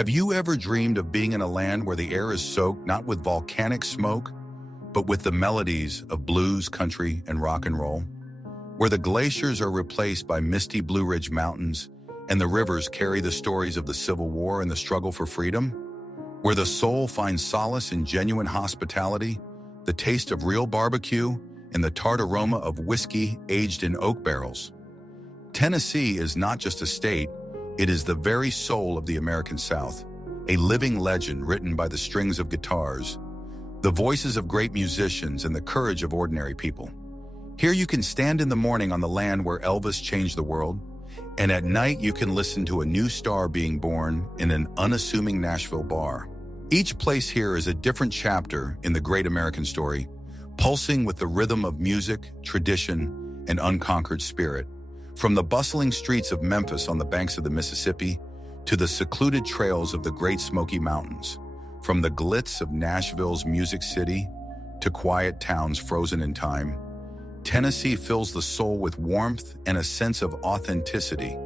Have you ever dreamed of being in a land where the air is soaked not with volcanic smoke, but with the melodies of blues, country, and rock and roll? Where the glaciers are replaced by misty Blue Ridge Mountains, and the rivers carry the stories of the Civil War and the struggle for freedom? Where the soul finds solace in genuine hospitality, the taste of real barbecue, and the tart aroma of whiskey aged in oak barrels? Tennessee is not just a state, it is the very soul of the American South, a living legend written by the strings of guitars, the voices of great musicians, and the courage of ordinary people. Here you can stand in the morning on the land where Elvis changed the world, and at night you can listen to a new star being born in an unassuming Nashville bar. Each place here is a different chapter in the great American story, pulsing with the rhythm of music, tradition, and unconquered spirit. From the bustling streets of Memphis on the banks of the Mississippi to the secluded trails of the Great Smoky Mountains, from the glitz of Nashville's Music City to quiet towns frozen in time, Tennessee fills the soul with warmth and a sense of authenticity.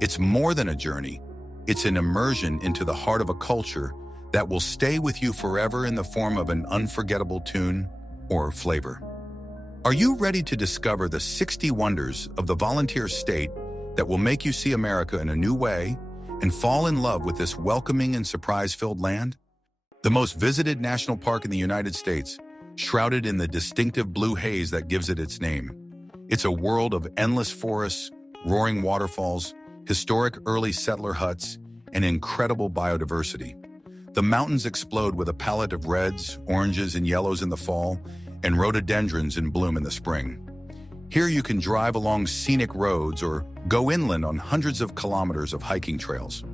It's more than a journey. It's an immersion into the heart of a culture that will stay with you forever in the form of an unforgettable tune or flavor. Are you ready to discover the 60 wonders of the volunteer state that will make you see America in a new way and fall in love with this welcoming and surprise-filled land? The most visited national park in the United States, shrouded in the distinctive blue haze that gives it its name. It's a world of endless forests, roaring waterfalls, historic early settler huts, and incredible biodiversity. The mountains explode with a palette of reds, oranges, and yellows in the fall, and rhododendrons in bloom in the spring. Here you can drive along scenic roads or go inland on hundreds of kilometers of hiking trails.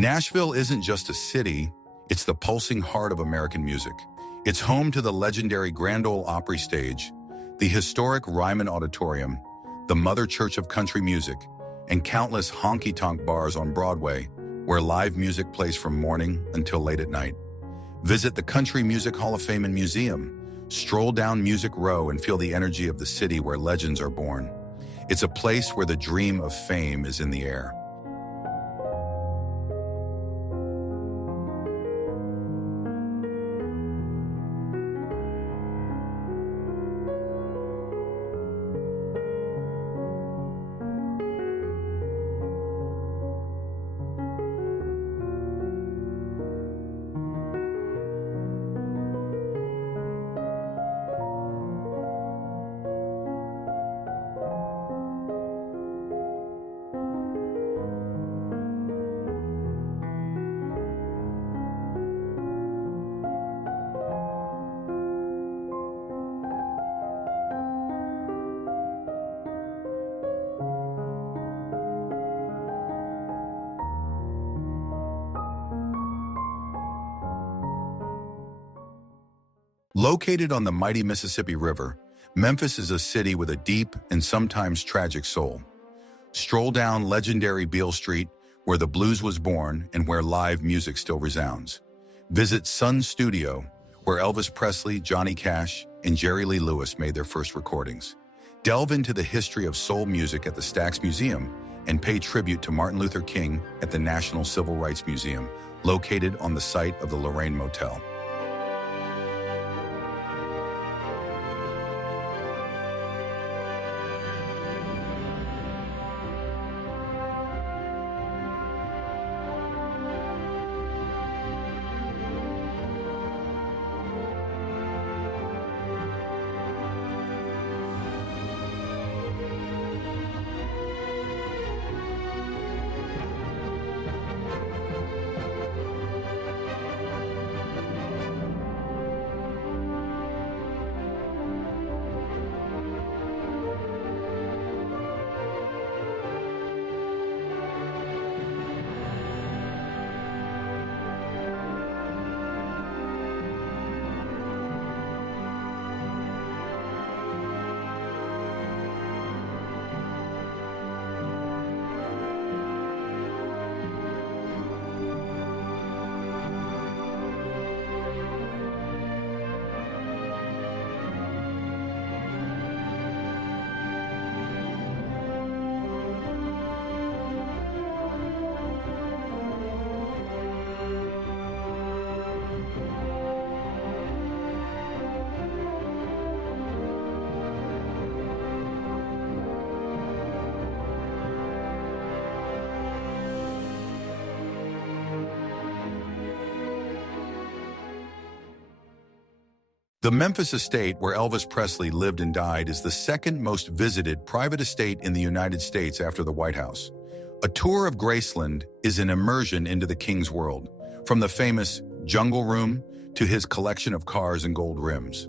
Nashville isn't just a city, it's the pulsing heart of American music. It's home to the legendary Grand Ole Opry Stage, the historic Ryman Auditorium, the mother church of country music, and countless honky-tonk bars on Broadway, where live music plays from morning until late at night. Visit the Country Music Hall of Fame and Museum, stroll down Music Row and feel the energy of the city where legends are born. It's a place where the dream of fame is in the air. Located on the mighty Mississippi River, Memphis is a city with a deep and sometimes tragic soul. Stroll down legendary Beale Street, where the blues was born and where live music still resounds. Visit Sun Studio, where Elvis Presley, Johnny Cash, and Jerry Lee Lewis made their first recordings. Delve into the history of soul music at the Stax Museum and pay tribute to Martin Luther King at the National Civil Rights Museum, located on the site of the Lorraine Motel. The Memphis estate where Elvis Presley lived and died is the second most visited private estate in the United States after the White House. A tour of Graceland is an immersion into the king's world, from the famous Jungle Room to his collection of cars and gold rims.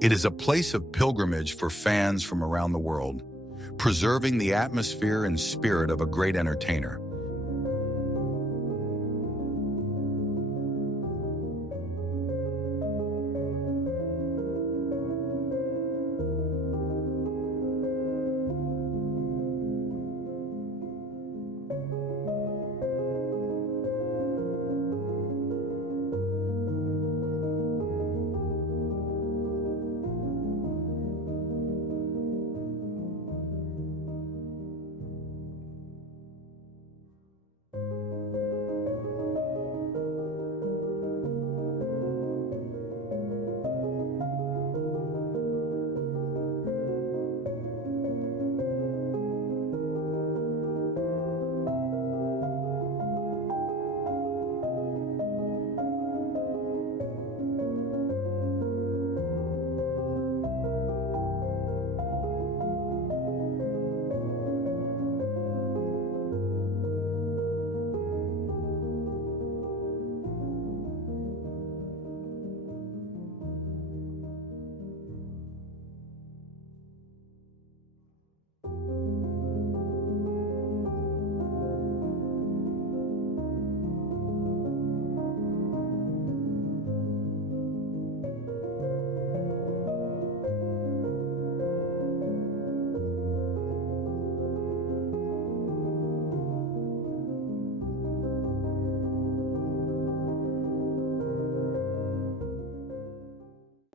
It is a place of pilgrimage for fans from around the world, preserving the atmosphere and spirit of a great entertainer.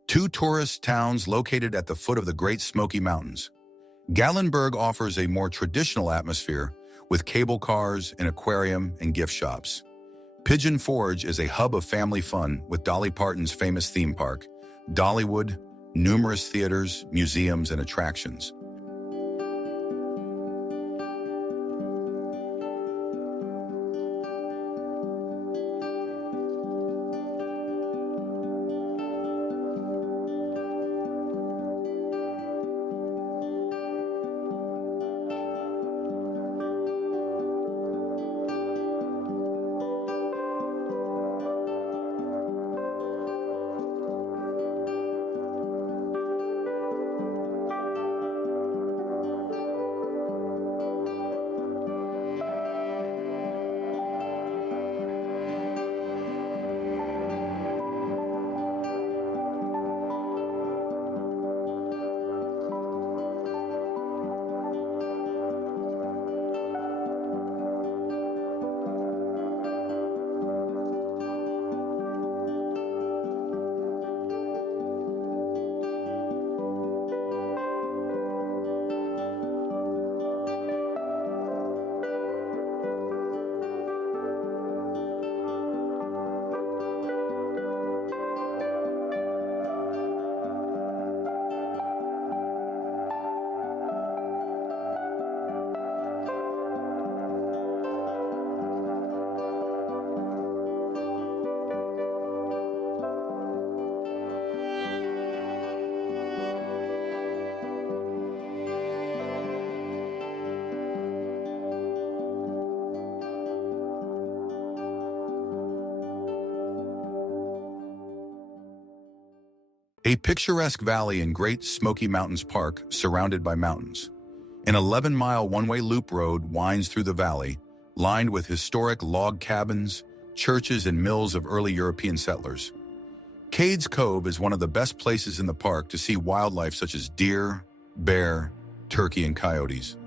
Two tourist towns located at the foot of the Great Smoky Mountains. Gatlinburg offers a more traditional atmosphere with cable cars, an aquarium, and gift shops. Pigeon Forge is a hub of family fun with Dolly Parton's famous theme park, Dollywood, numerous theaters, museums, and attractions. A picturesque valley in Great Smoky Mountains Park surrounded by mountains. An 11-mile one-way loop road winds through the valley, lined with historic log cabins, churches, and mills of early European settlers. Cades Cove is one of the best places in the park to see wildlife such as deer, bear, turkey, and coyotes.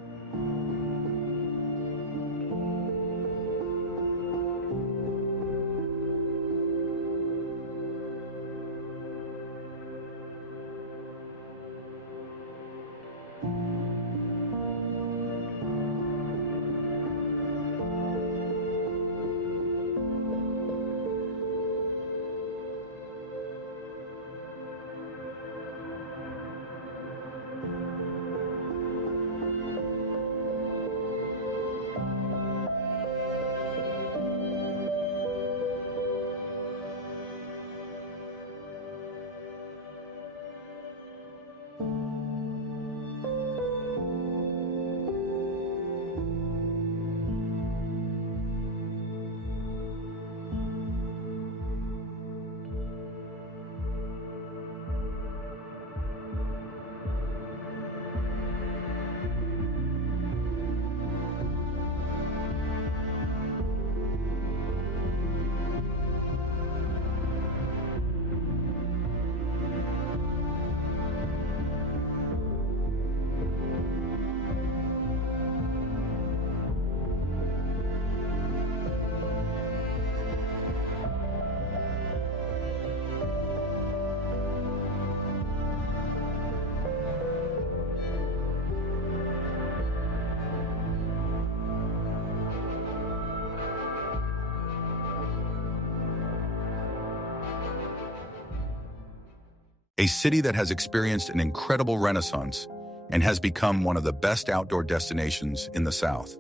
a city that has experienced an incredible renaissance and has become one of the best outdoor destinations in the South.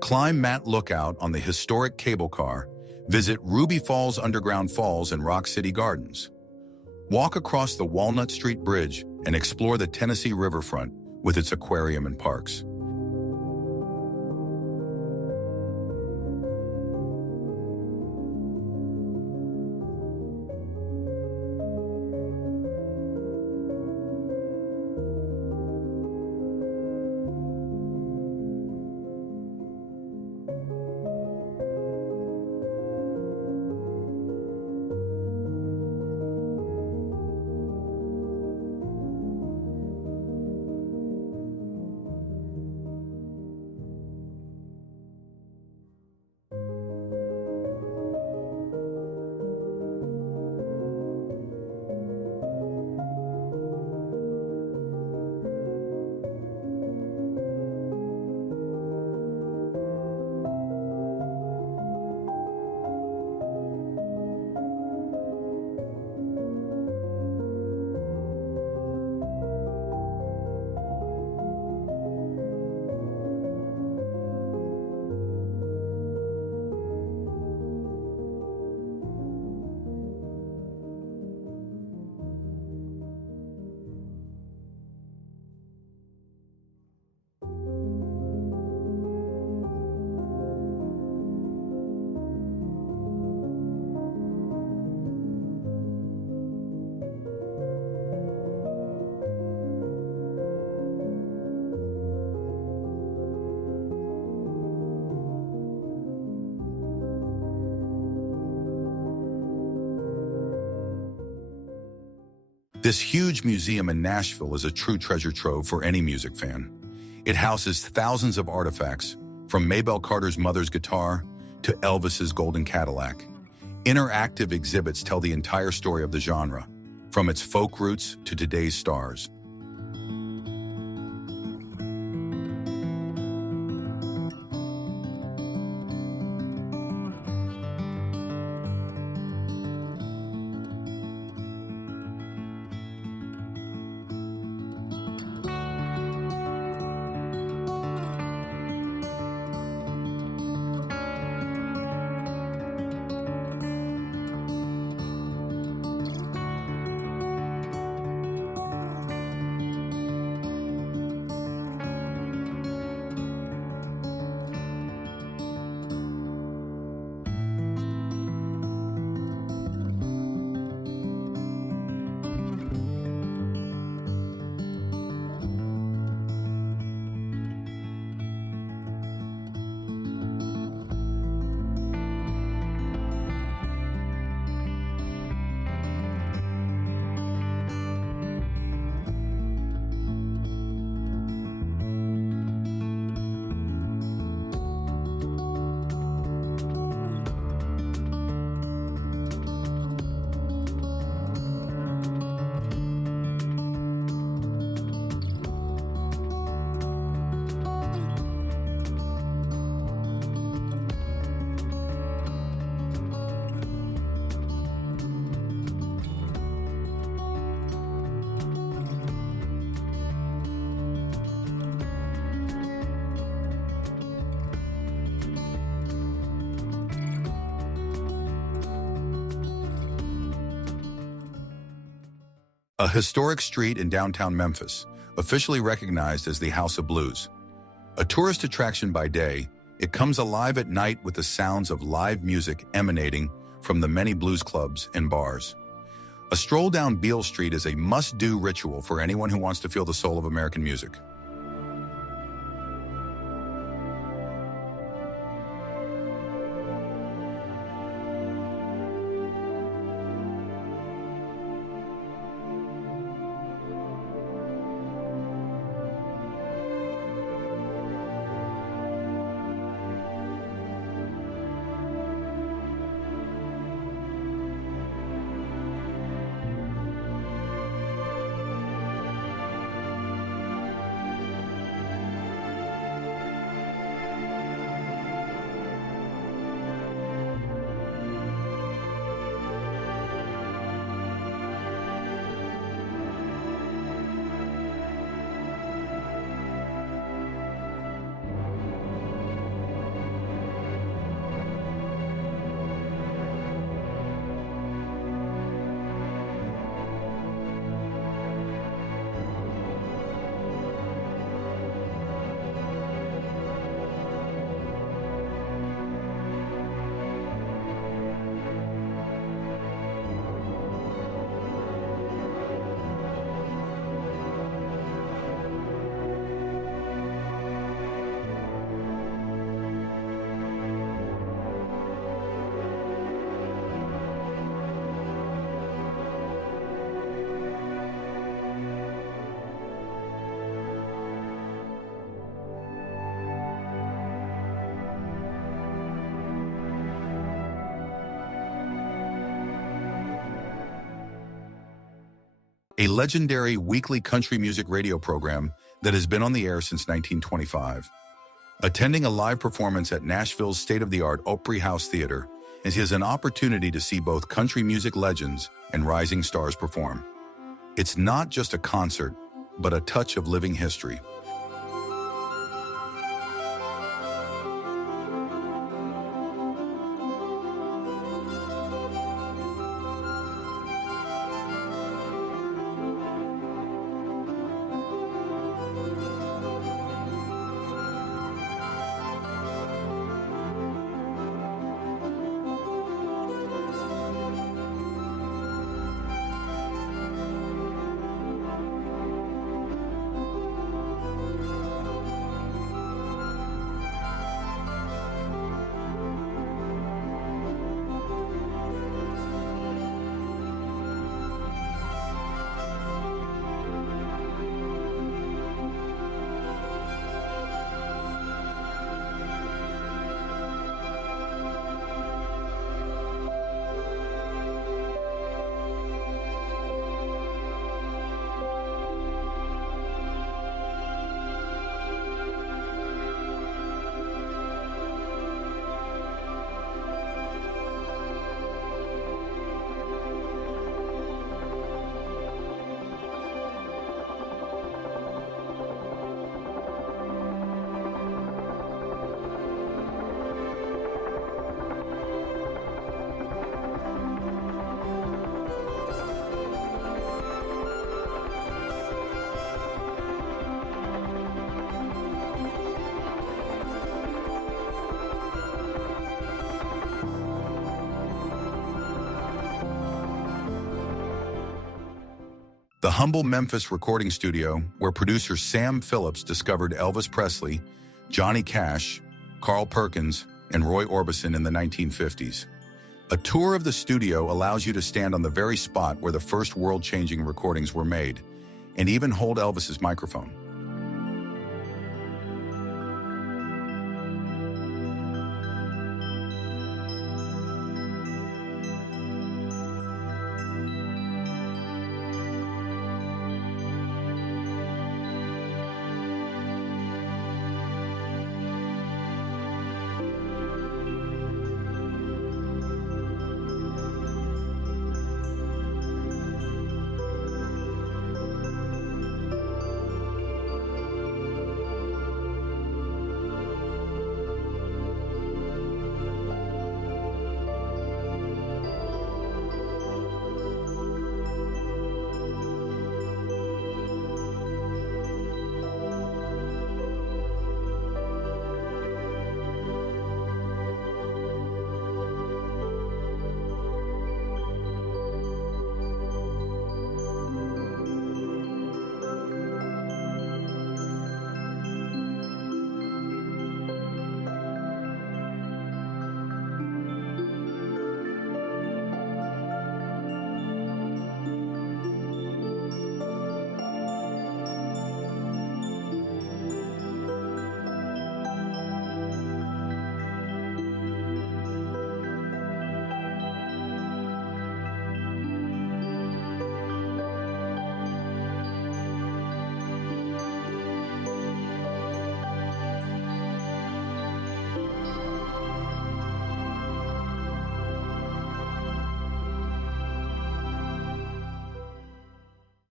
Climb Matt Lookout on the historic cable car, visit Ruby Falls Underground Falls and Rock City Gardens. Walk across the Walnut Street Bridge and explore the Tennessee riverfront with its aquarium and parks. This huge museum in Nashville is a true treasure trove for any music fan. It houses thousands of artifacts, from Maybelle Carter's mother's guitar to Elvis's golden Cadillac. Interactive exhibits tell the entire story of the genre, from its folk roots to today's stars. A historic street in downtown Memphis, officially recognized as the House of Blues. A tourist attraction by day, it comes alive at night with the sounds of live music emanating from the many blues clubs and bars. A stroll down Beale Street is a must-do ritual for anyone who wants to feel the soul of American music. a legendary weekly country music radio program that has been on the air since 1925. Attending a live performance at Nashville's state-of-the-art Opry House Theater is an opportunity to see both country music legends and rising stars perform. It's not just a concert, but a touch of living history. The humble Memphis recording studio where producer Sam Phillips discovered Elvis Presley, Johnny Cash, Carl Perkins, and Roy Orbison in the 1950s. A tour of the studio allows you to stand on the very spot where the first world-changing recordings were made, and even hold Elvis's microphone.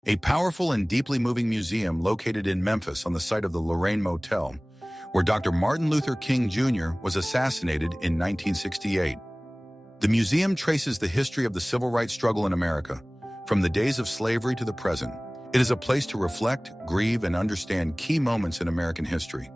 A powerful and deeply moving museum located in Memphis on the site of the Lorraine Motel, where Dr. Martin Luther King Jr. was assassinated in 1968. The museum traces the history of the civil rights struggle in America, from the days of slavery to the present. It is a place to reflect, grieve, and understand key moments in American history.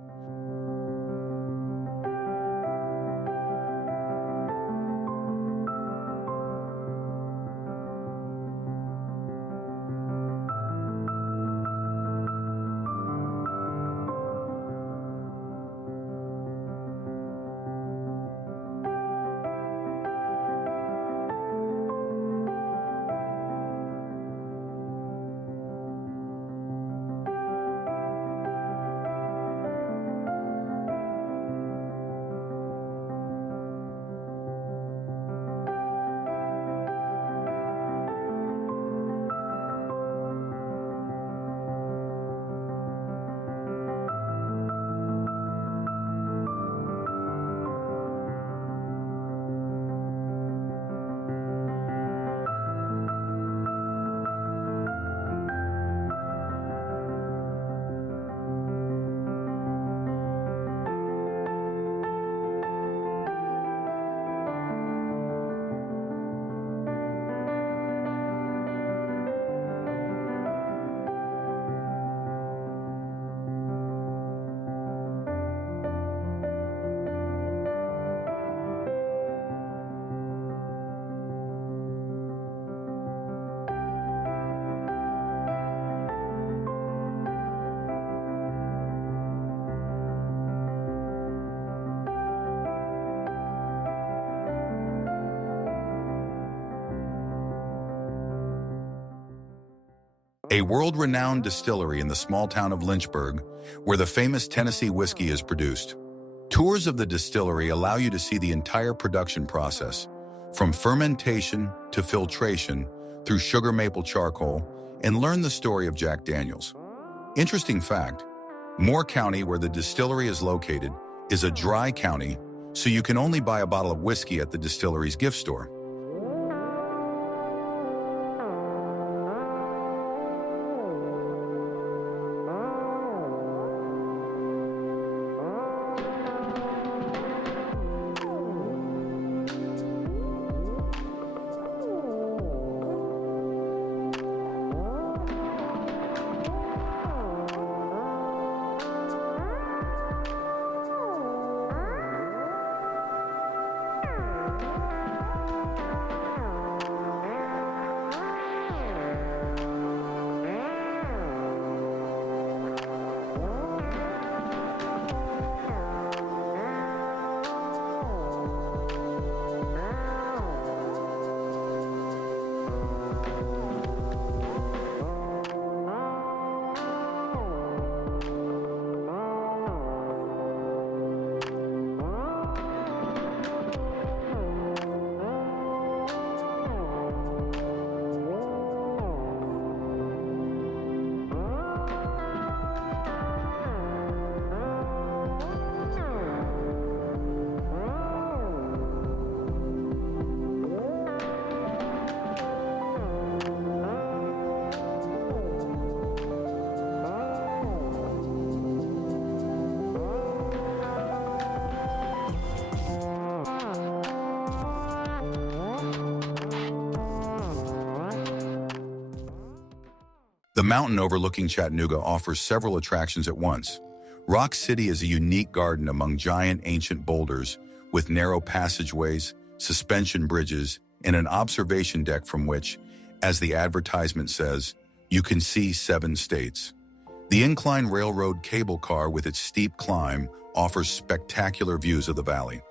a world-renowned distillery in the small town of Lynchburg, where the famous Tennessee whiskey is produced. Tours of the distillery allow you to see the entire production process, from fermentation to filtration through sugar maple charcoal, and learn the story of Jack Daniel's. Interesting fact, Moore County, where the distillery is located, is a dry county, so you can only buy a bottle of whiskey at the distillery's gift store. The mountain overlooking Chattanooga offers several attractions at once. Rock City is a unique garden among giant ancient boulders with narrow passageways, suspension bridges, and an observation deck from which, as the advertisement says, you can see 7 states. The incline railroad cable car with its steep climb offers spectacular views of the valley.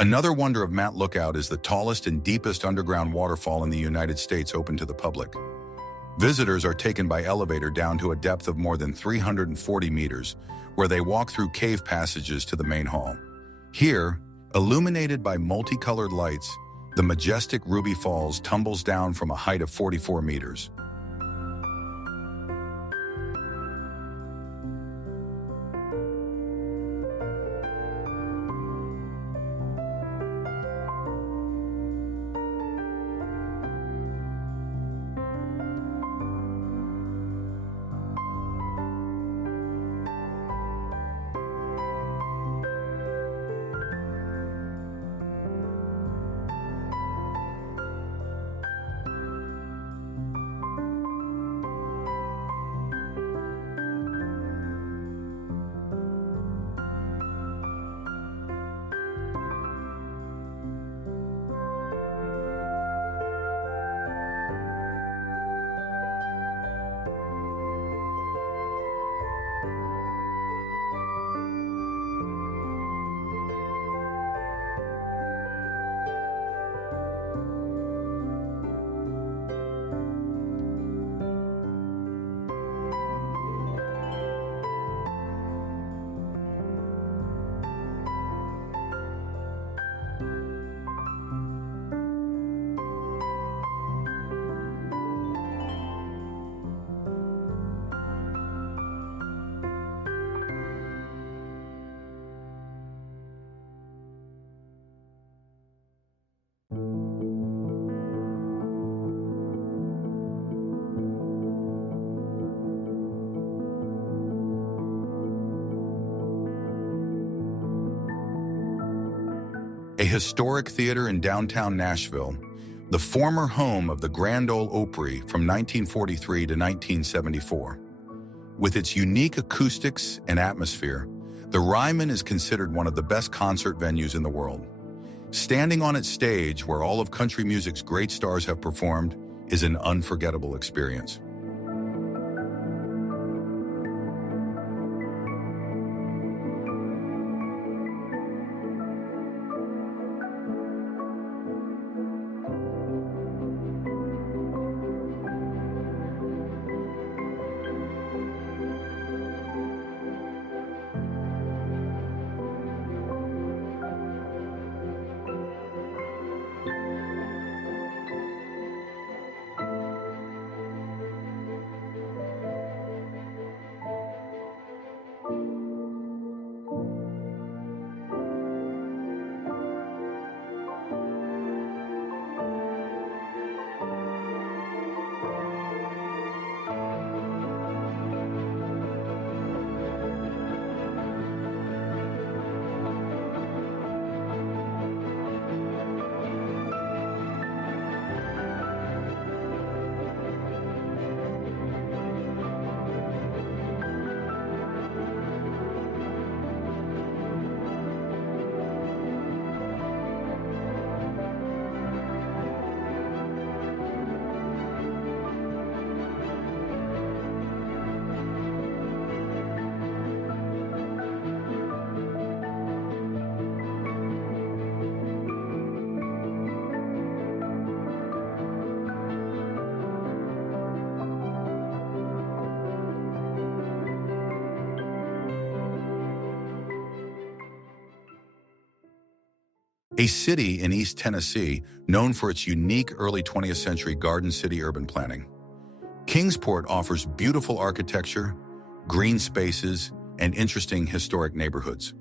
Another wonder of Mount Lookout is the tallest and deepest underground waterfall in the United States open to the public. Visitors are taken by elevator down to a depth of more than 340 meters, where they walk through cave passages to the main hall. Here, illuminated by multicolored lights, the majestic Ruby Falls tumbles down from a height of 44 meters. a historic theater in downtown Nashville, the former home of the Grand Ole Opry from 1943 to 1974. With its unique acoustics and atmosphere, the Ryman is considered one of the best concert venues in the world. Standing on its stage, where all of country music's great stars have performed, is an unforgettable experience. A city in East Tennessee known for its unique early 20th century Garden City urban planning. Kingsport offers beautiful architecture, green spaces, and interesting historic neighborhoods.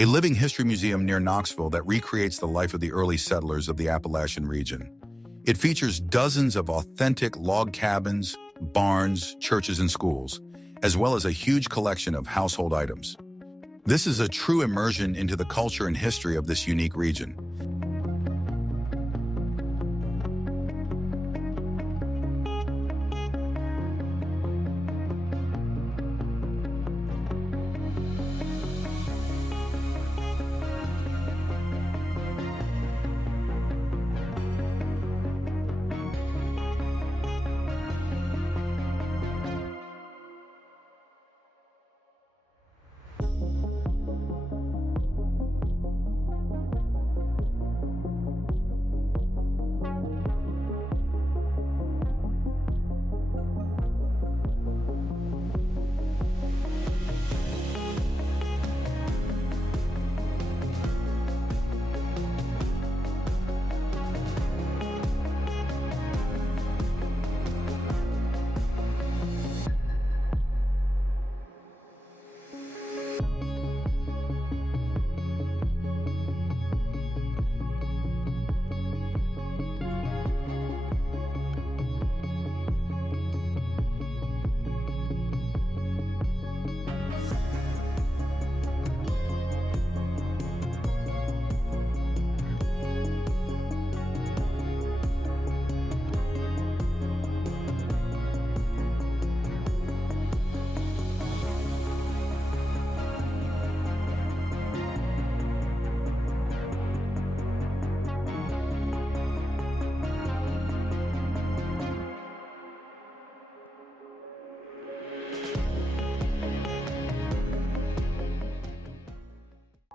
A living history museum near Knoxville that recreates the life of the early settlers of the Appalachian region. It features dozens of authentic log cabins, barns, churches, and schools, as well as a huge collection of household items. This is a true immersion into the culture and history of this unique region.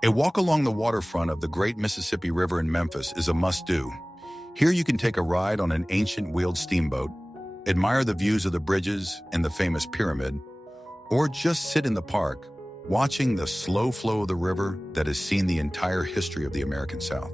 A walk along the waterfront of the Great Mississippi River in Memphis is a must-do. Here you can take a ride on an ancient wheeled steamboat, admire the views of the bridges and the famous pyramid, or just sit in the park, watching the slow flow of the river that has seen the entire history of the American South.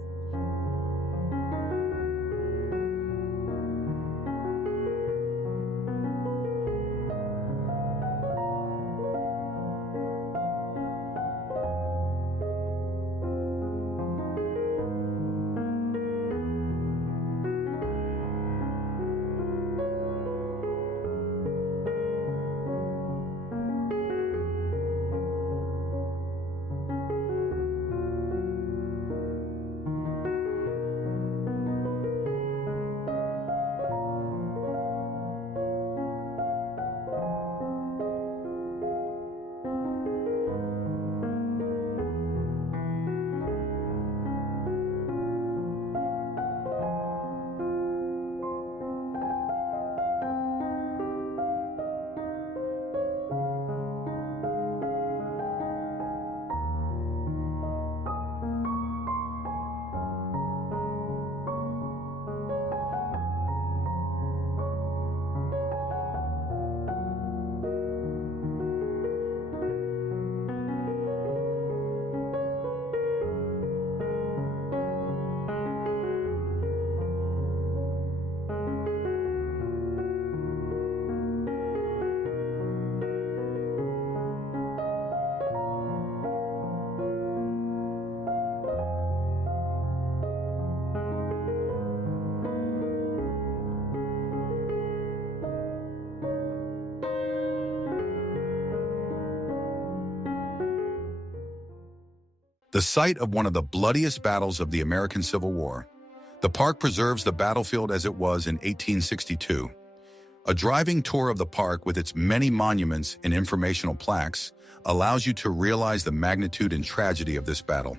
The site of one of the bloodiest battles of the American Civil War, the park preserves the battlefield as it was in 1862. A driving tour of the park with its many monuments and informational plaques allows you to realize the magnitude and tragedy of this battle.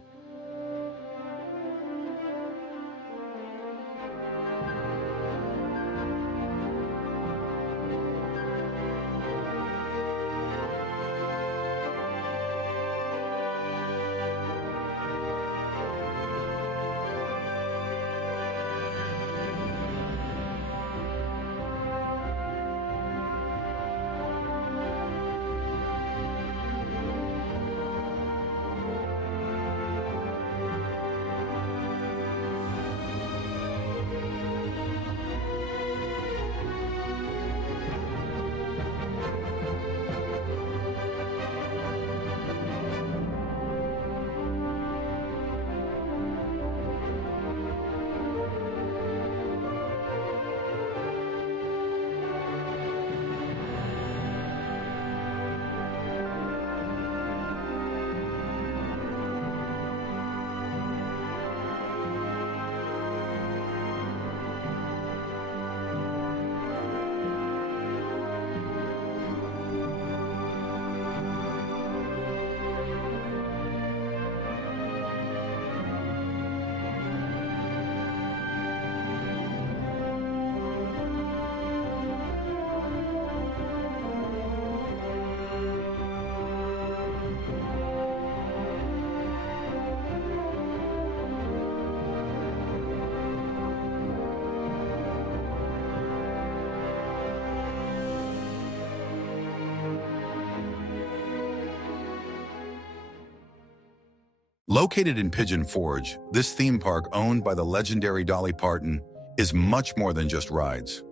Located in Pigeon Forge, this theme park, owned by the legendary Dolly Parton, is much more than just rides.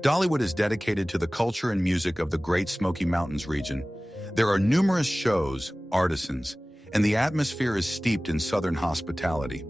Dollywood is dedicated to the culture and music of the Great Smoky Mountains region. There are numerous shows, artisans, and the atmosphere is steeped in Southern hospitality.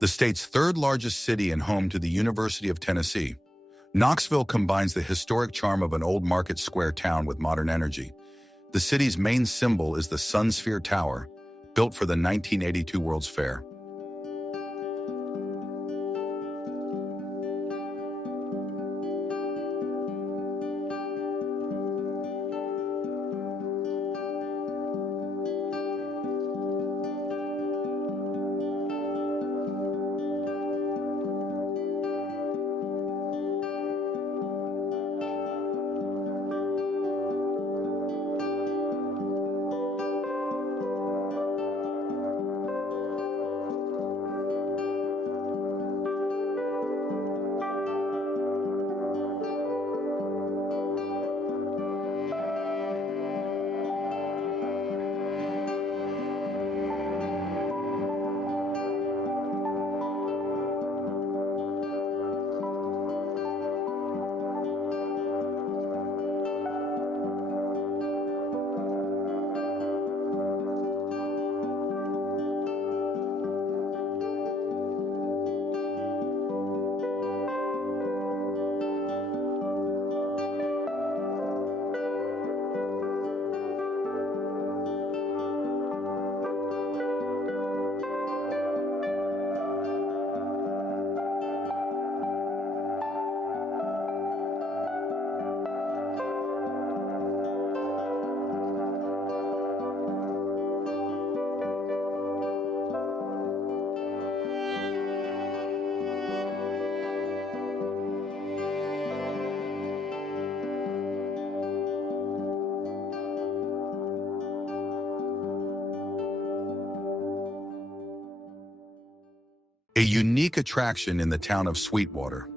The state's third largest city and home to the University of Tennessee, Knoxville combines the historic charm of an old market square town with modern energy. The city's main symbol is the Sun Sphere Tower, built for the 1982 World's Fair. A unique attraction in the town of Sweetwater.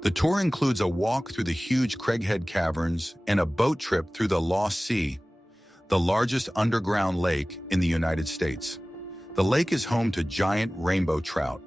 The tour includes a walk through the huge Craighead Caverns and a boat trip through the Lost Sea, the largest underground lake in the United States. The lake is home to giant rainbow trout.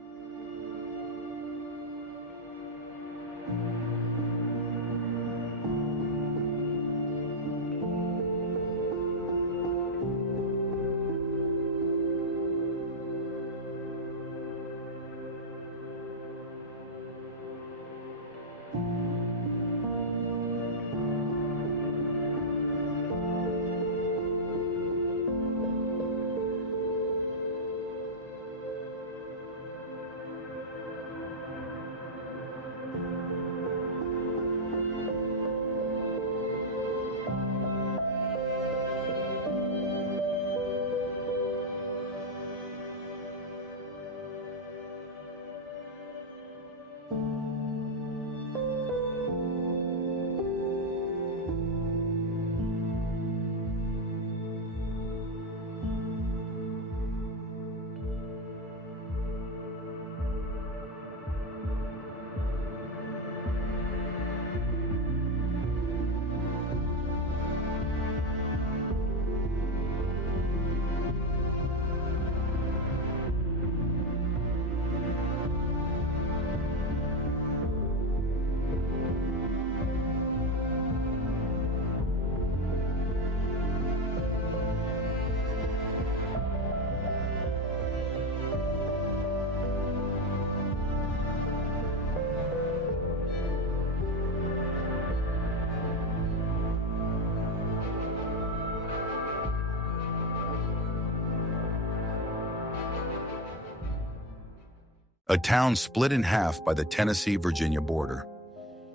A town split in half by the Tennessee-Virginia border.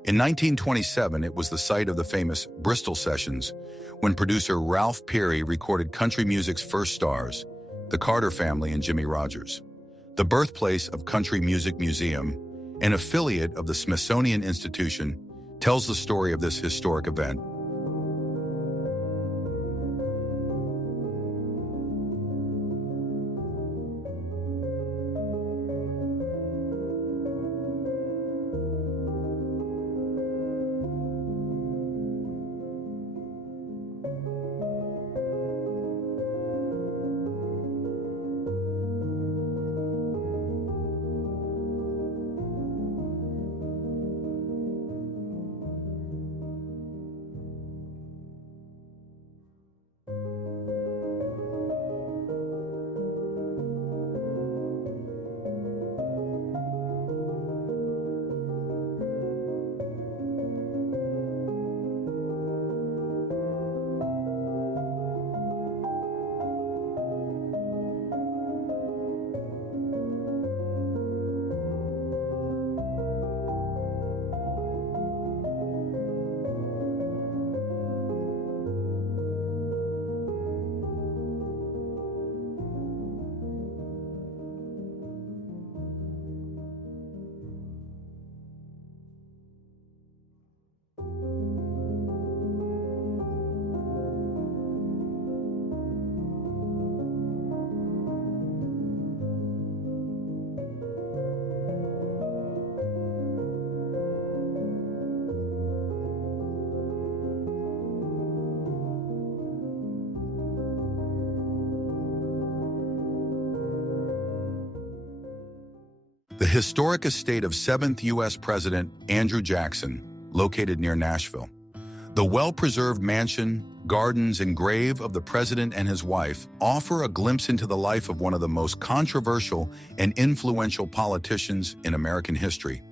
In 1927, it was the site of the famous Bristol Sessions, when producer Ralph Peary recorded country music's first stars, the Carter family and Jimmie Rodgers. The birthplace of Country Music Museum, an affiliate of the Smithsonian Institution, tells the story of this historic event. The historic estate of 7th U.S. President Andrew Jackson, located near Nashville. The well-preserved mansion, gardens, and grave of the president and his wife offer a glimpse into the life of one of the most controversial and influential politicians in American history.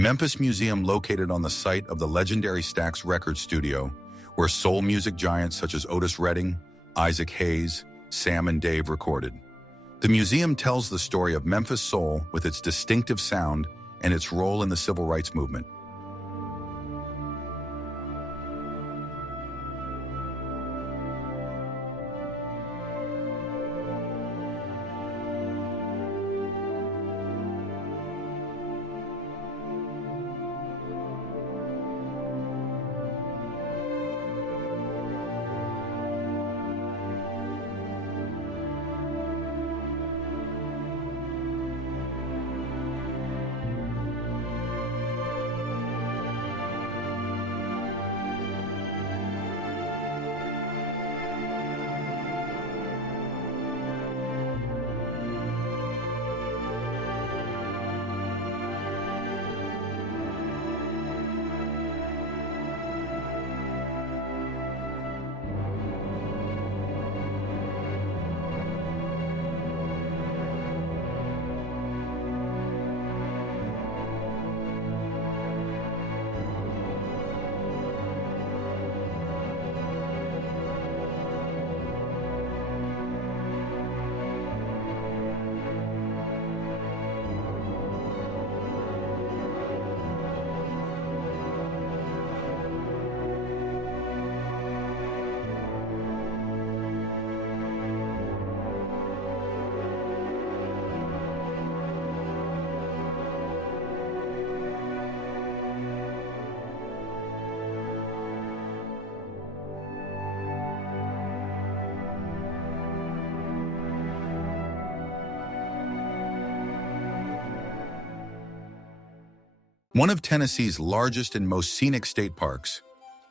Memphis Museum, located on the site of the legendary Stax Record Studio, where soul music giants such as Otis Redding, Isaac Hayes, Sam and Dave recorded. The museum tells the story of Memphis soul with its distinctive sound and its role in the civil rights movement. One of Tennessee's largest and most scenic state parks.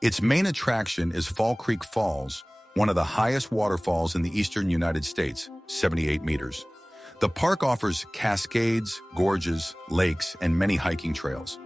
Its main attraction is Fall Creek Falls, one of the highest waterfalls in the eastern United States, 78 meters. The park offers cascades, gorges, lakes, and many hiking trails.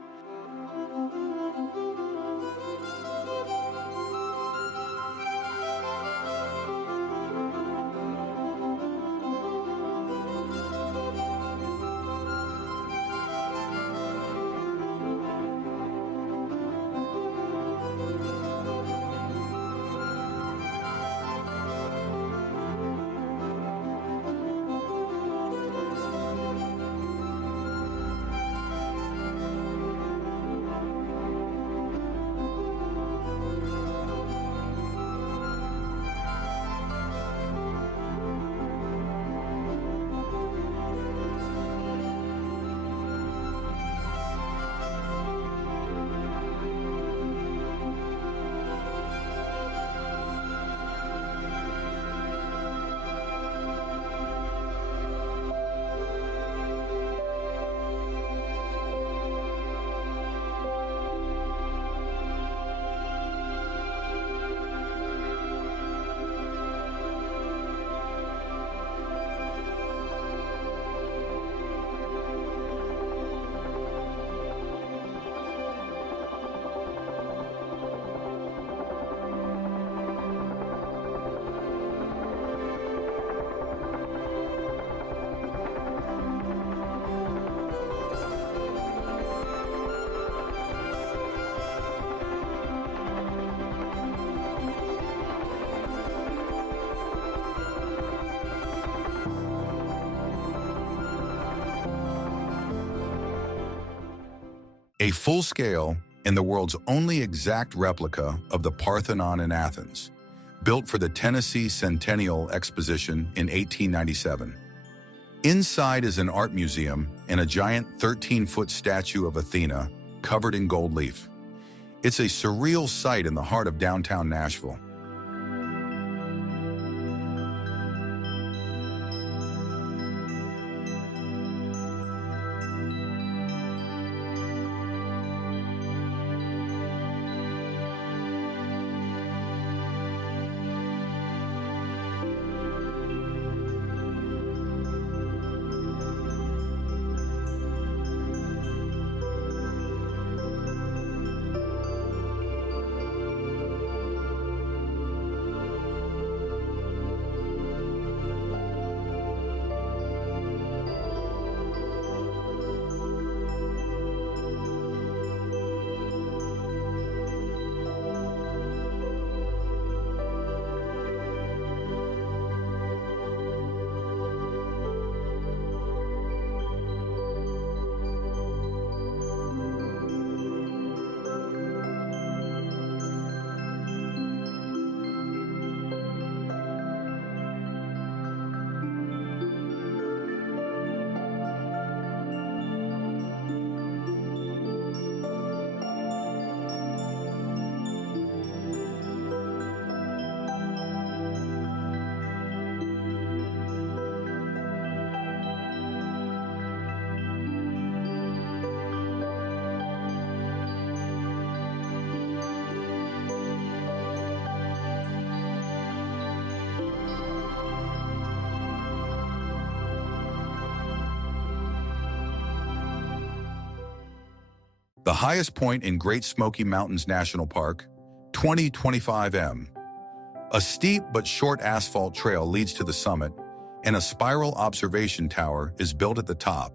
a full-scale and the world's only exact replica of the Parthenon in Athens, built for the Tennessee Centennial Exposition in 1897. Inside is an art museum and a giant 13-foot statue of Athena covered in gold leaf. It's a surreal sight in the heart of downtown Nashville. The highest point in Great Smoky Mountains National Park, 2025 m. A steep but short asphalt trail leads to the summit, and a spiral observation tower is built at the top,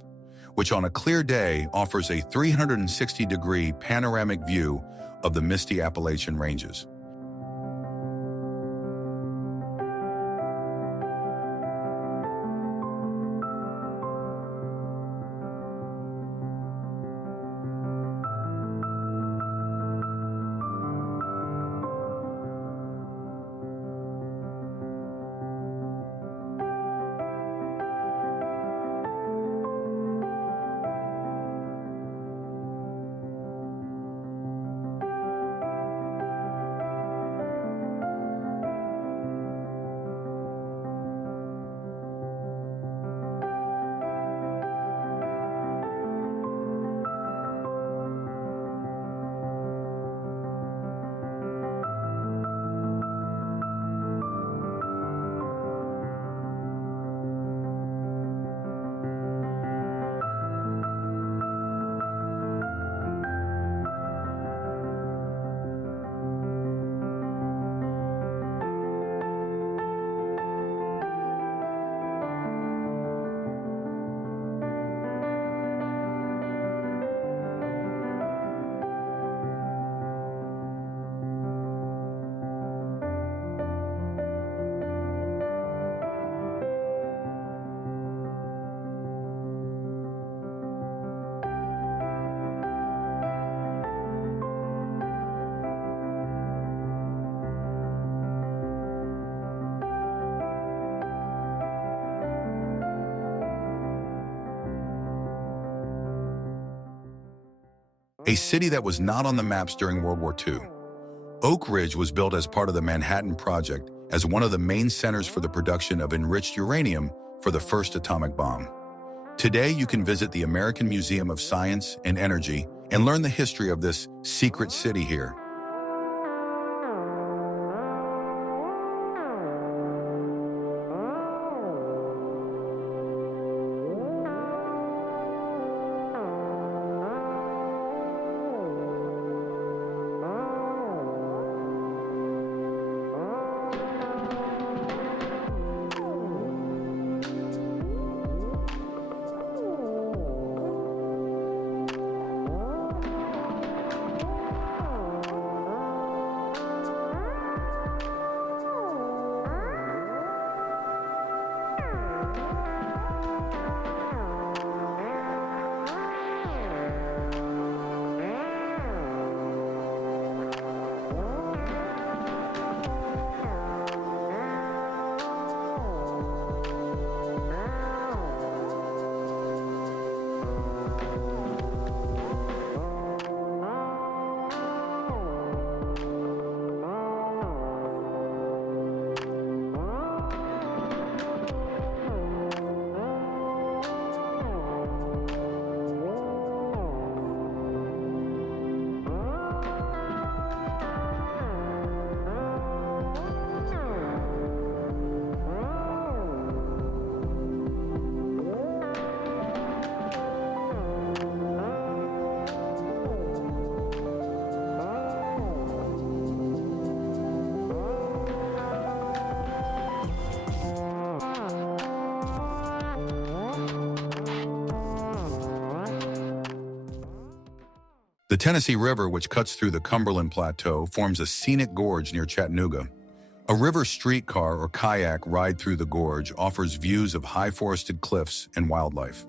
which on a clear day offers a 360-degree panoramic view of the misty Appalachian ranges. A city that was not on the maps during World War II. Oak Ridge was built as part of the Manhattan Project as one of the main centers for the production of enriched uranium for the first atomic bomb. Today, you can visit the American Museum of Science and Energy and learn the history of this secret city here. The Tennessee River, which cuts through the Cumberland Plateau, forms a scenic gorge near Chattanooga. A river streetcar or kayak ride through the gorge offers views of high forested cliffs and wildlife.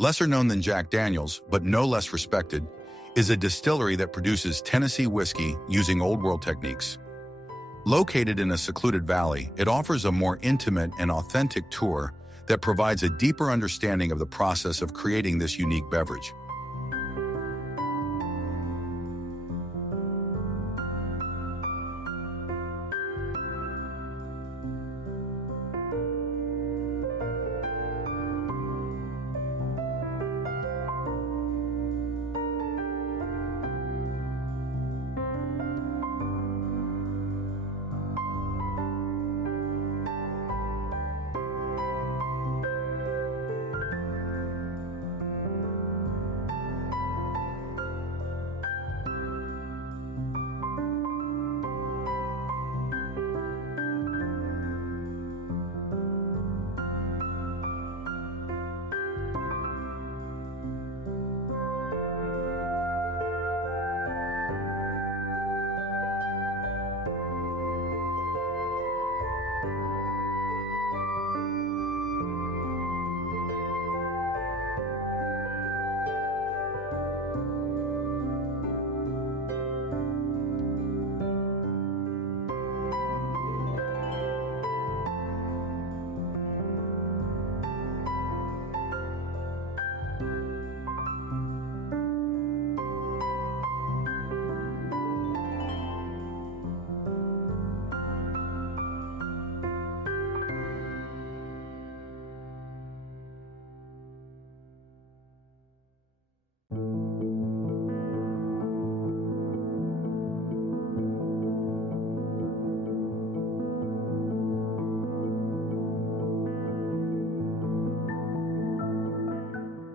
Lesser known than Jack Daniel's, but no less respected, is a distillery that produces Tennessee whiskey using Old World techniques. Located in a secluded valley, it offers a more intimate and authentic tour that provides a deeper understanding of the process of creating this unique beverage.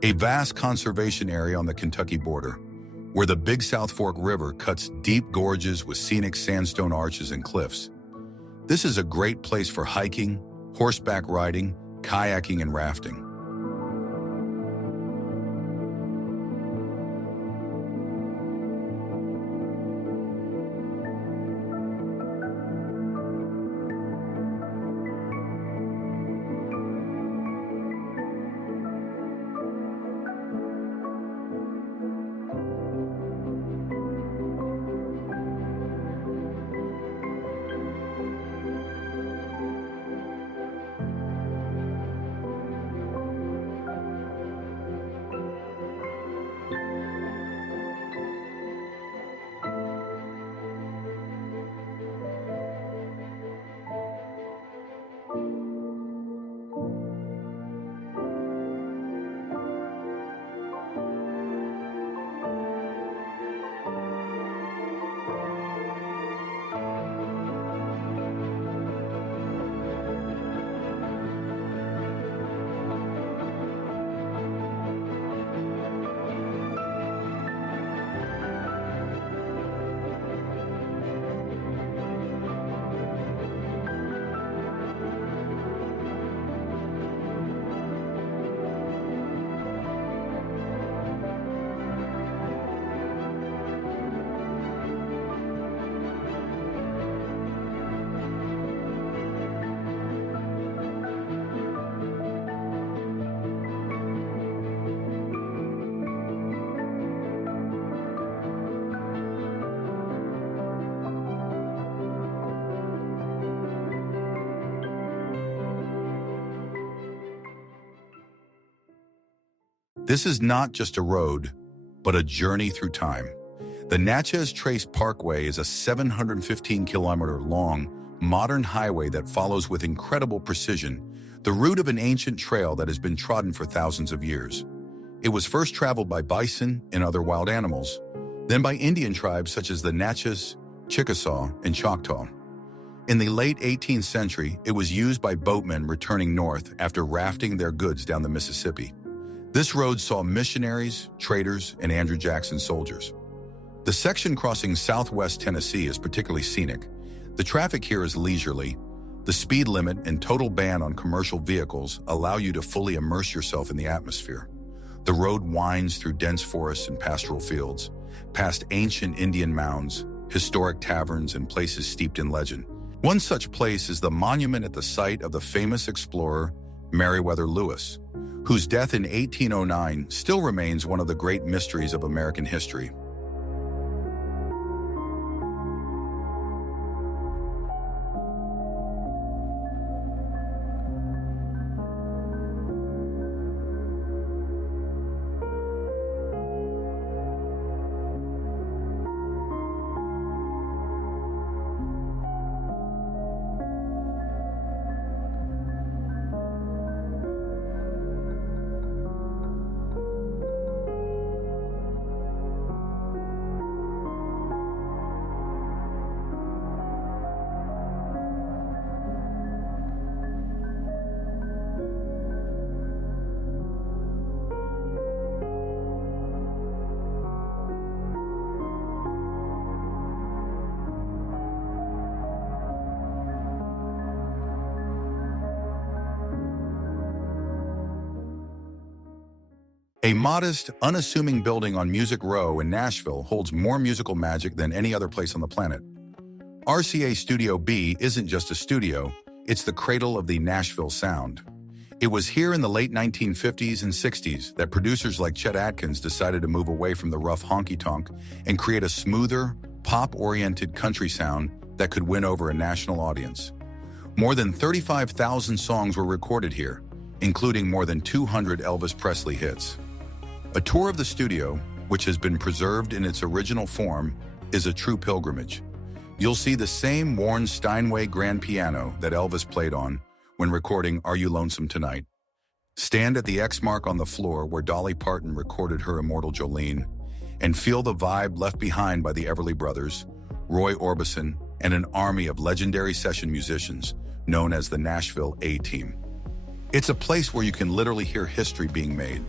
A vast conservation area on the Kentucky border, where the Big South Fork River cuts deep gorges with scenic sandstone arches and cliffs. This is a great place for hiking, horseback riding, kayaking, and rafting. This is not just a road, but a journey through time. The Natchez Trace Parkway is a 715-kilometer-long, modern highway that follows with incredible precision the route of an ancient trail that has been trodden for thousands of years. It was first traveled by bison and other wild animals, then by Indian tribes such as the Natchez, Chickasaw, and Choctaw. In the late 18th century, it was used by boatmen returning north after rafting their goods down the Mississippi. This road saw missionaries, traders, and Andrew Jackson soldiers. The section crossing southwest Tennessee is particularly scenic. The traffic here is leisurely. The speed limit and total ban on commercial vehicles allow you to fully immerse yourself in the atmosphere. The road winds through dense forests and pastoral fields, past ancient Indian mounds, historic taverns, and places steeped in legend. One such place is the monument at the site of the famous explorer Meriwether Lewis, whose death in 1809 still remains one of the great mysteries of American history. A modest, unassuming building on Music Row in Nashville holds more musical magic than any other place on the planet. RCA Studio B isn't just a studio, it's the cradle of the Nashville sound. It was here in the late 1950s and 60s that producers like Chet Atkins decided to move away from the rough honky-tonk and create a smoother, pop-oriented country sound that could win over a national audience. More than 35,000 songs were recorded here, including more than 200 Elvis Presley hits. A tour of the studio, which has been preserved in its original form, is a true pilgrimage. You'll see the same worn Steinway grand piano that Elvis played on when recording Are You Lonesome Tonight. Stand at the X mark on the floor where Dolly Parton recorded her immortal Jolene, and feel the vibe left behind by the Everly Brothers, Roy Orbison, and an army of legendary session musicians known as the Nashville A-Team. It's a place where you can literally hear history being made.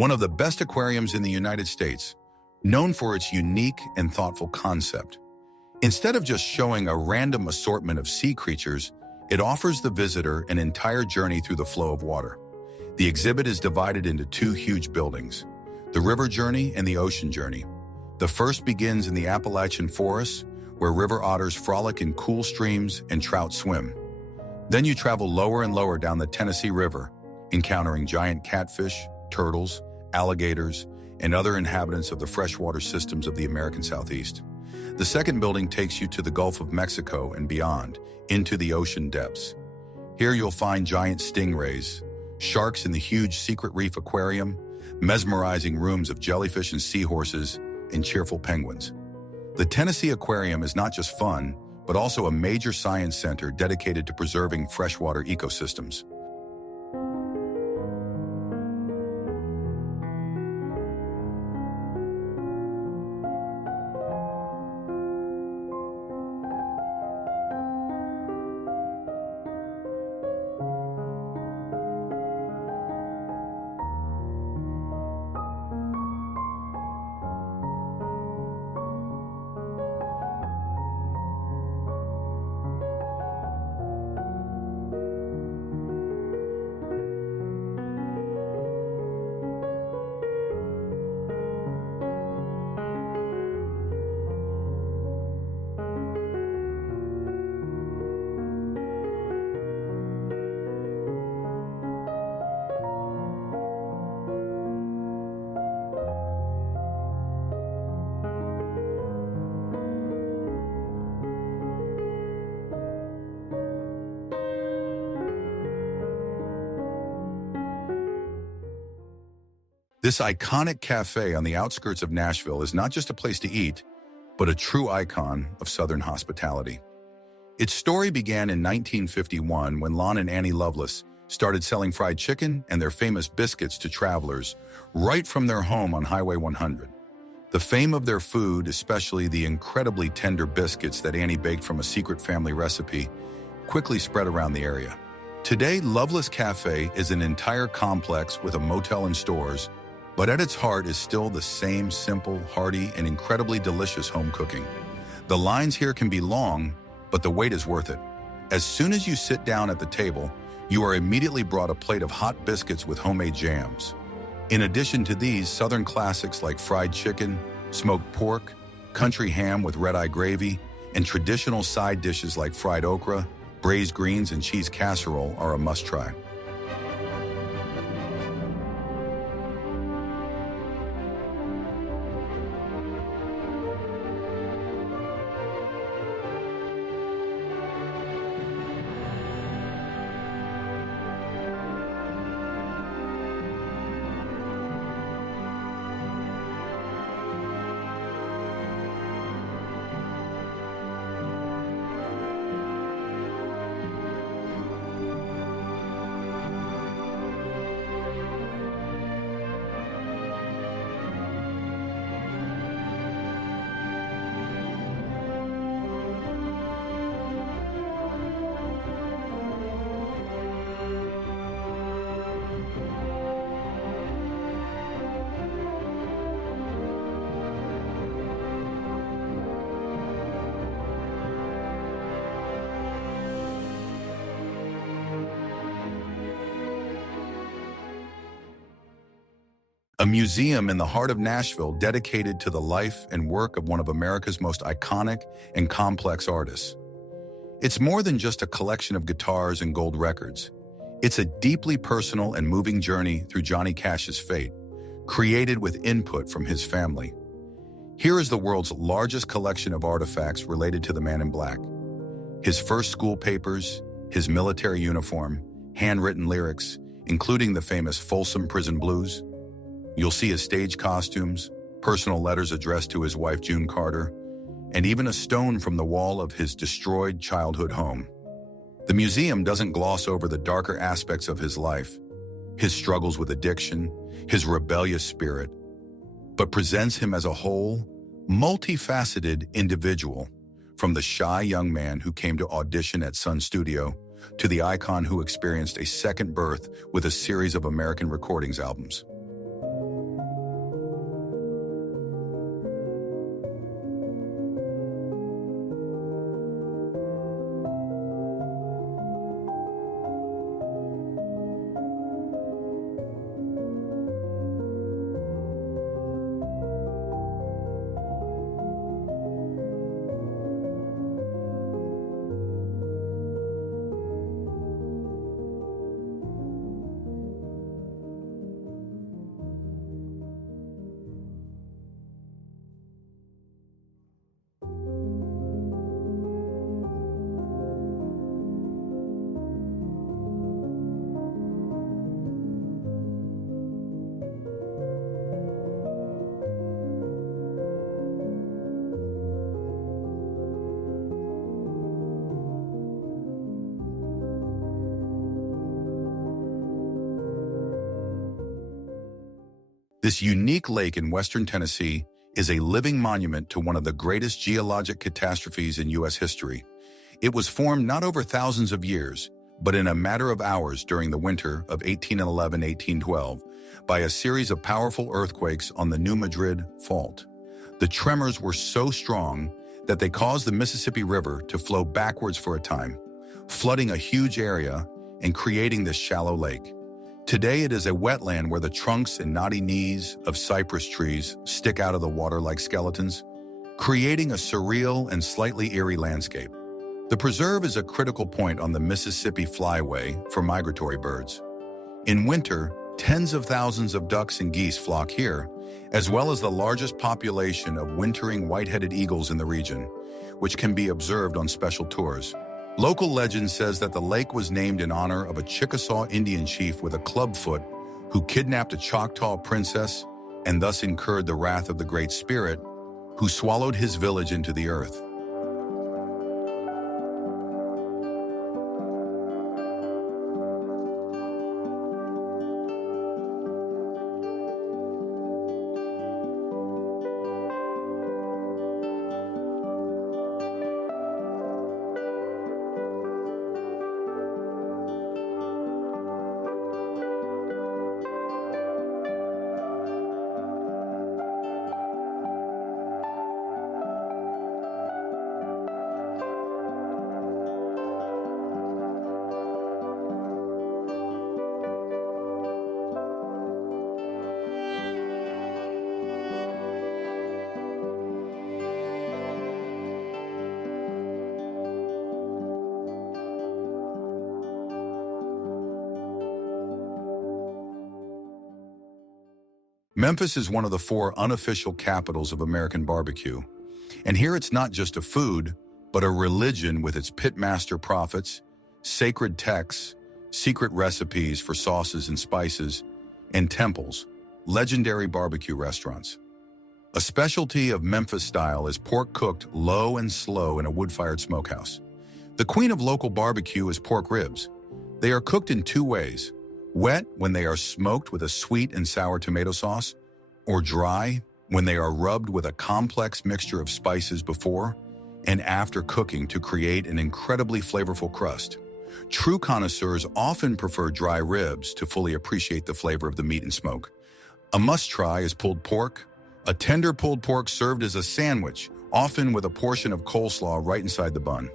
One of the best aquariums in the United States, known for its unique and thoughtful concept. Instead of just showing a random assortment of sea creatures, it offers the visitor an entire journey through the flow of water. The exhibit is divided into two huge buildings, the River Journey and the Ocean Journey. The first begins in the Appalachian forests, where river otters frolic in cool streams and trout swim. Then you travel lower and lower down the Tennessee River, encountering giant catfish, turtles, alligators, and other inhabitants of the freshwater systems of the American Southeast. The second building takes you to the Gulf of Mexico and beyond, into the ocean depths. Here you'll find giant stingrays, sharks in the huge Secret Reef Aquarium, mesmerizing rooms of jellyfish and seahorses, and cheerful penguins. The Tennessee Aquarium is not just fun, but also a major science center dedicated to preserving freshwater ecosystems. This iconic cafe on the outskirts of Nashville is not just a place to eat, but a true icon of Southern hospitality. Its story began in 1951 when Lon and Annie Lovelace started selling fried chicken and their famous biscuits to travelers right from their home on Highway 100. The fame of their food, especially the incredibly tender biscuits that Annie baked from a secret family recipe, quickly spread around the area. Today, Lovelace Cafe is an entire complex with a motel and stores, but at its heart is still the same simple, hearty, and incredibly delicious home cooking. The lines here can be long, but the wait is worth it. As soon as you sit down at the table, you are immediately brought a plate of hot biscuits with homemade jams. In addition to these, Southern classics like fried chicken, smoked pork, country ham with red-eye gravy, and traditional side dishes like fried okra, braised greens, and cheese casserole are a must-try. A museum in the heart of Nashville dedicated to the life and work of one of America's most iconic and complex artists. It's more than just a collection of guitars and gold records. It's a deeply personal and moving journey through Johnny Cash's fate, created with input from his family. Here is the world's largest collection of artifacts related to the Man in Black. His first school papers, his military uniform, handwritten lyrics, including the famous Folsom Prison Blues. You'll see his stage costumes, personal letters addressed to his wife June Carter, and even a stone from the wall of his destroyed childhood home. The museum doesn't gloss over the darker aspects of his life, his struggles with addiction, his rebellious spirit, but presents him as a whole, multifaceted individual, from the shy young man who came to audition at Sun Studio to the icon who experienced a second birth with a series of American recordings albums. This unique lake in western Tennessee is a living monument to one of the greatest geologic catastrophes in U.S. history. It was formed not over thousands of years, but in a matter of hours during the winter of 1811-1812 by a series of powerful earthquakes on the New Madrid Fault. The tremors were so strong that they caused the Mississippi River to flow backwards for a time, flooding a huge area and creating this shallow lake. Today it is a wetland where the trunks and knotty knees of cypress trees stick out of the water like skeletons, creating a surreal and slightly eerie landscape. The preserve is a critical point on the Mississippi Flyway for migratory birds. In winter, tens of thousands of ducks and geese flock here, as well as the largest population of wintering white-headed eagles in the region, which can be observed on special tours. Local legend says that the lake was named in honor of a Chickasaw Indian chief with a clubfoot who kidnapped a Choctaw princess and thus incurred the wrath of the Great Spirit, who swallowed his village into the earth. Memphis is one of the 4 unofficial capitals of American barbecue. And here it's not just a food, but a religion with its pitmaster prophets, sacred texts, secret recipes for sauces and spices, and temples, legendary barbecue restaurants. A specialty of Memphis style is pork cooked low and slow in a wood-fired smokehouse. The queen of local barbecue is pork ribs. They are cooked in 2 ways: wet when they are smoked with a sweet and sour tomato sauce, or dry when they are rubbed with a complex mixture of spices before and after cooking to create an incredibly flavorful crust. True connoisseurs often prefer dry ribs to fully appreciate the flavor of the meat and smoke. A must-try is pulled pork, a tender pulled pork served as a sandwich, often with a portion of coleslaw right inside the bun.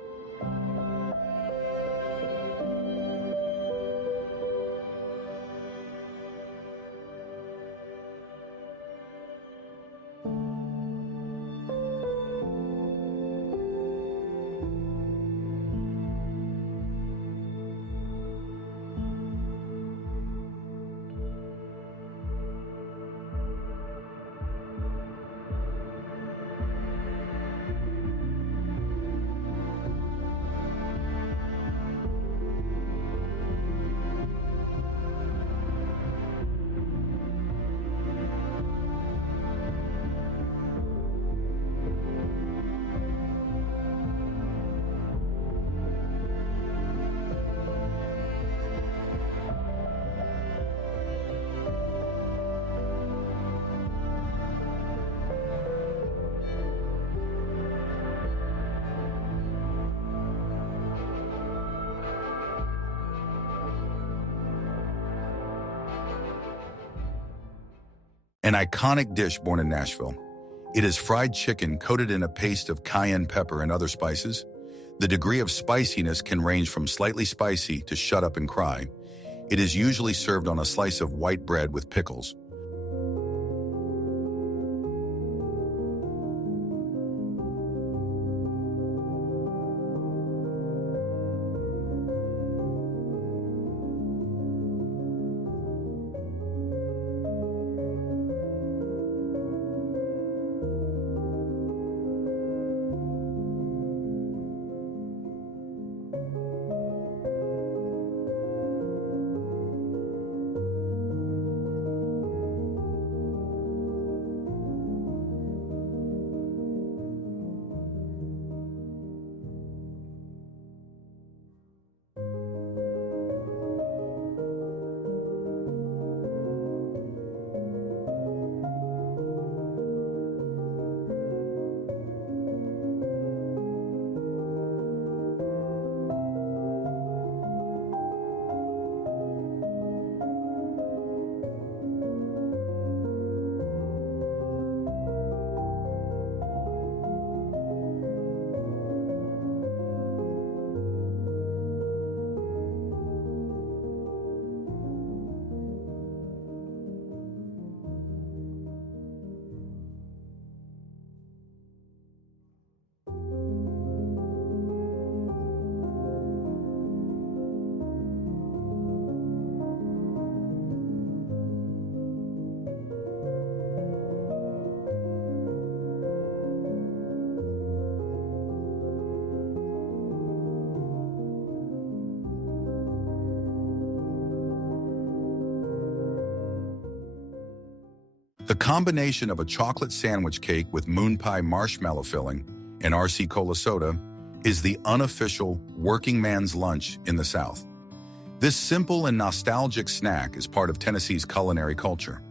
An iconic dish born in Nashville. It is fried chicken coated in a paste of cayenne pepper and other spices. The degree of spiciness can range from slightly spicy to shut up and cry. It is usually served on a slice of white bread with pickles. The combination of a chocolate sandwich cake with moon pie marshmallow filling and RC Cola soda is the unofficial working man's lunch in the South. This simple and nostalgic snack is part of Tennessee's culinary culture.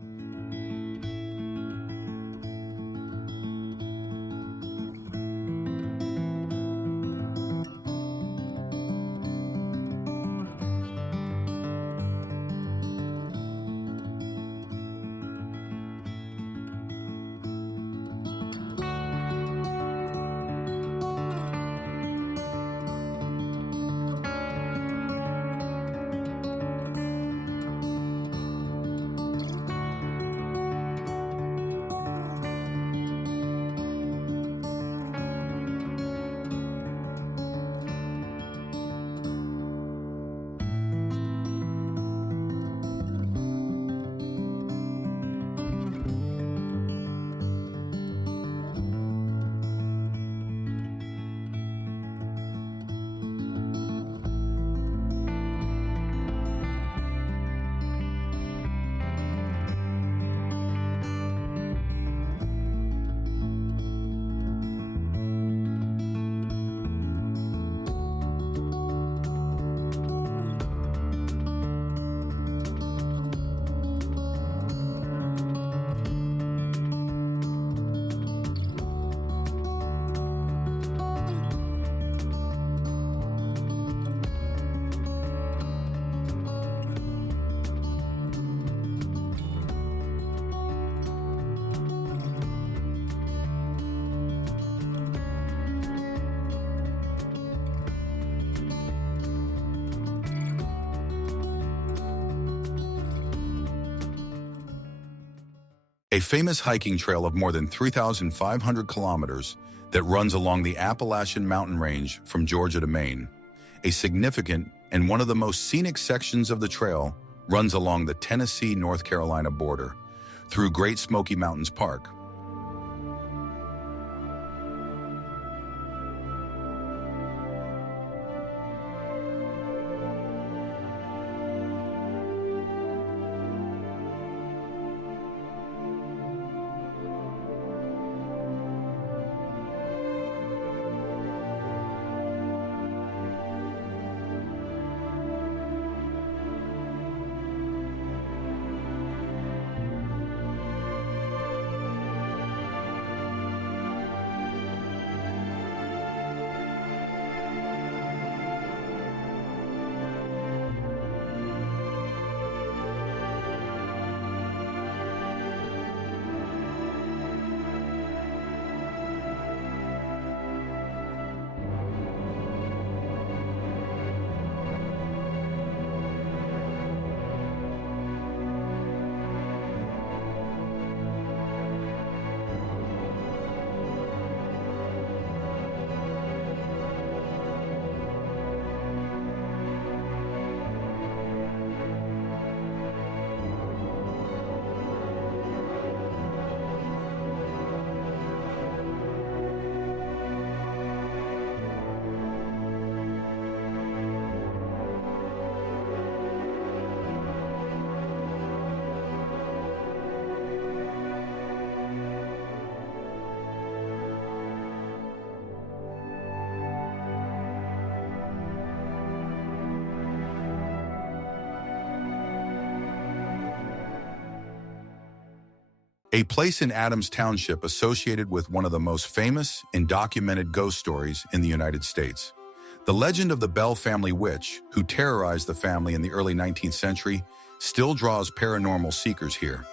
A famous hiking trail of more than 3,500 kilometers that runs along the Appalachian mountain range from Georgia to Maine. A significant and one of the most scenic sections of the trail runs along the Tennessee-North Carolina border through Great Smoky Mountains Park. A place in Adams Township associated with one of the most famous and documented ghost stories in the United States. The legend of the Bell family witch, who terrorized the family in the early 19th century, still draws paranormal seekers here.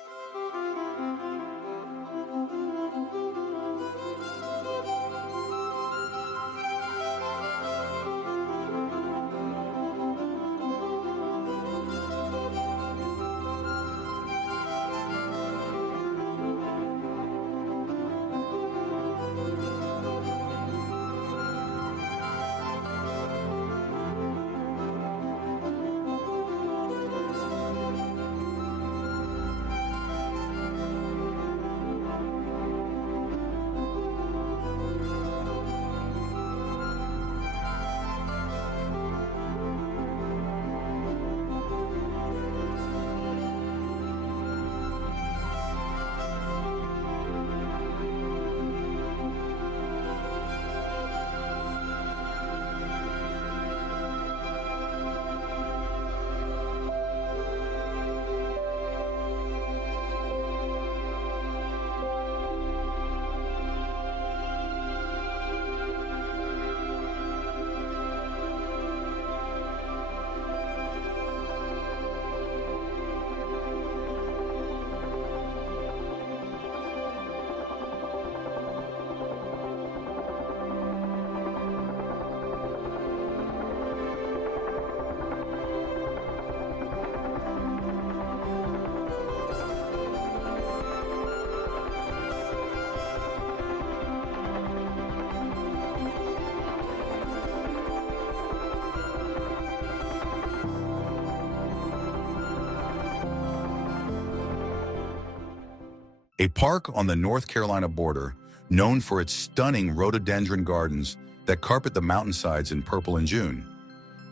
a park on the North Carolina border known for its stunning rhododendron gardens that carpet the mountainsides in purple in June.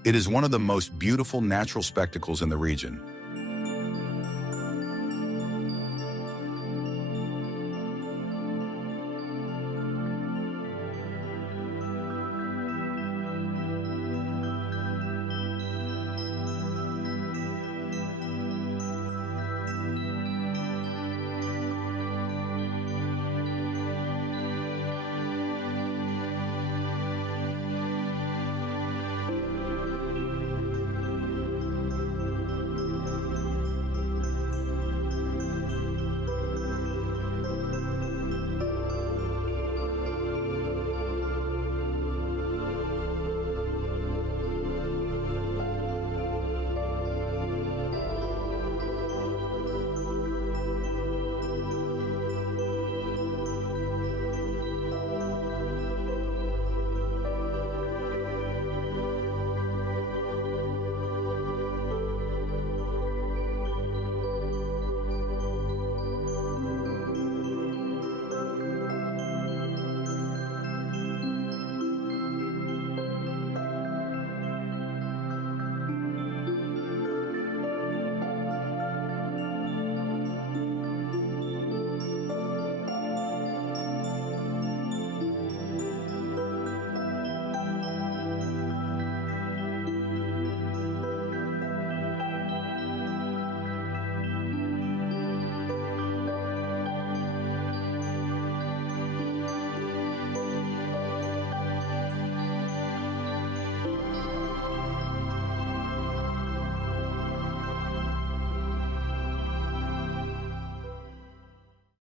It is one of the most beautiful natural spectacles in the region.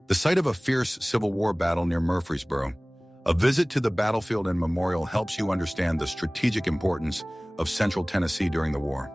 The site of a fierce Civil War battle near Murfreesboro, a visit to the battlefield and memorial helps you understand the strategic importance of Central Tennessee during the war.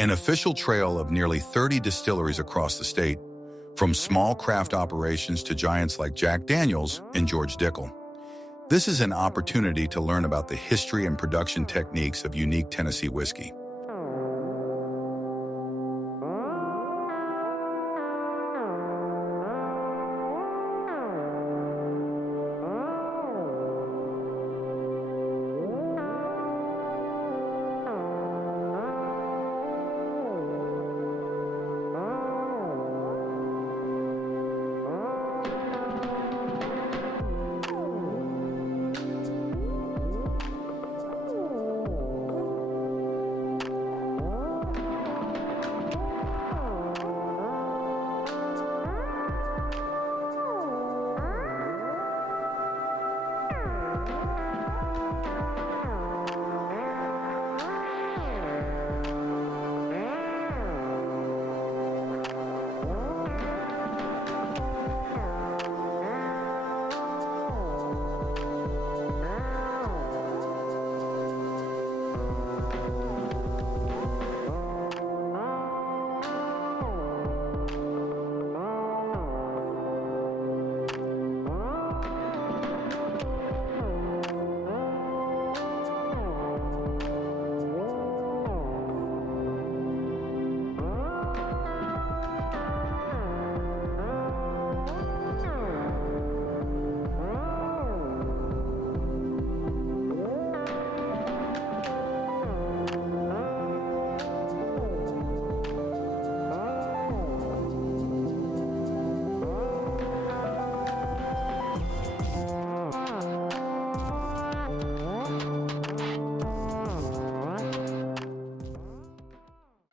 An official trail of nearly 30 distilleries across the state, from small craft operations to giants like Jack Daniel's and George Dickel. This is an opportunity to learn about the history and production techniques of unique Tennessee whiskey.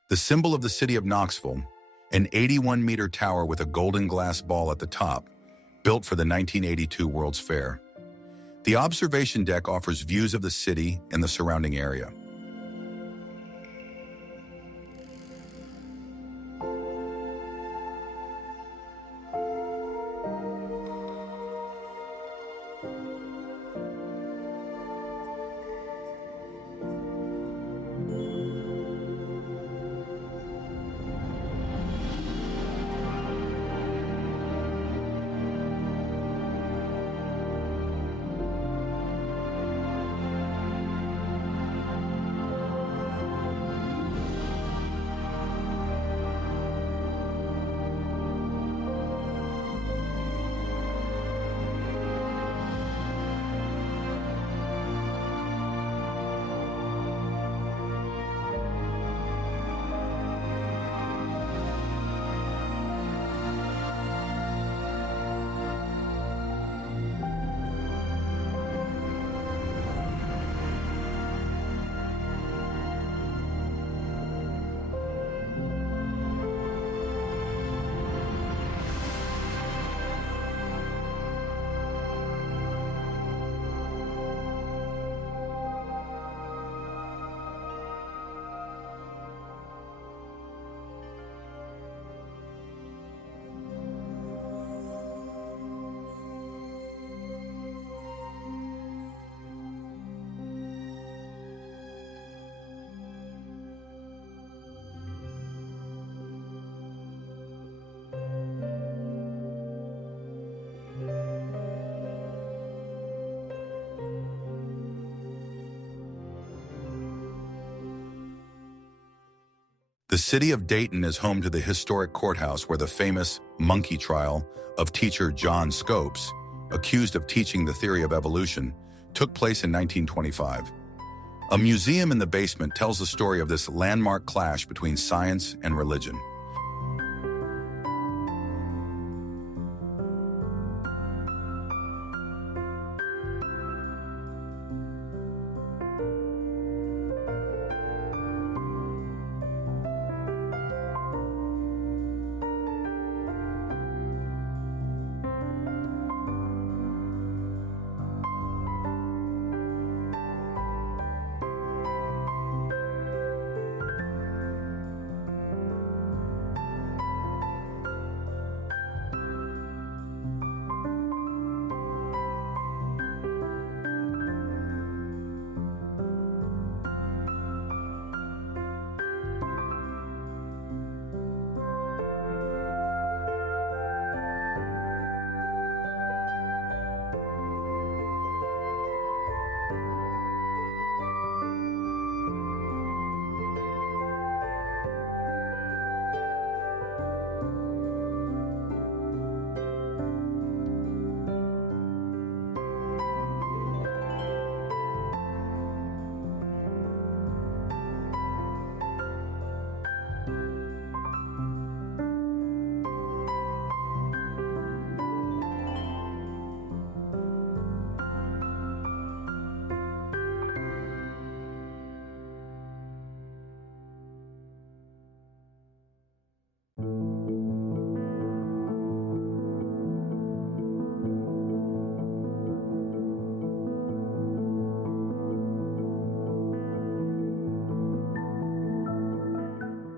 The symbol of the city of Knoxville, an 81-meter tower with a golden glass ball at the top, built for the 1982 World's Fair. The observation deck offers views of the city and the surrounding area. The city of Dayton is home to the historic courthouse where the famous monkey trial of teacher John Scopes, accused of teaching the theory of evolution, took place in 1925. A museum in the basement tells the story of this landmark clash between science and religion.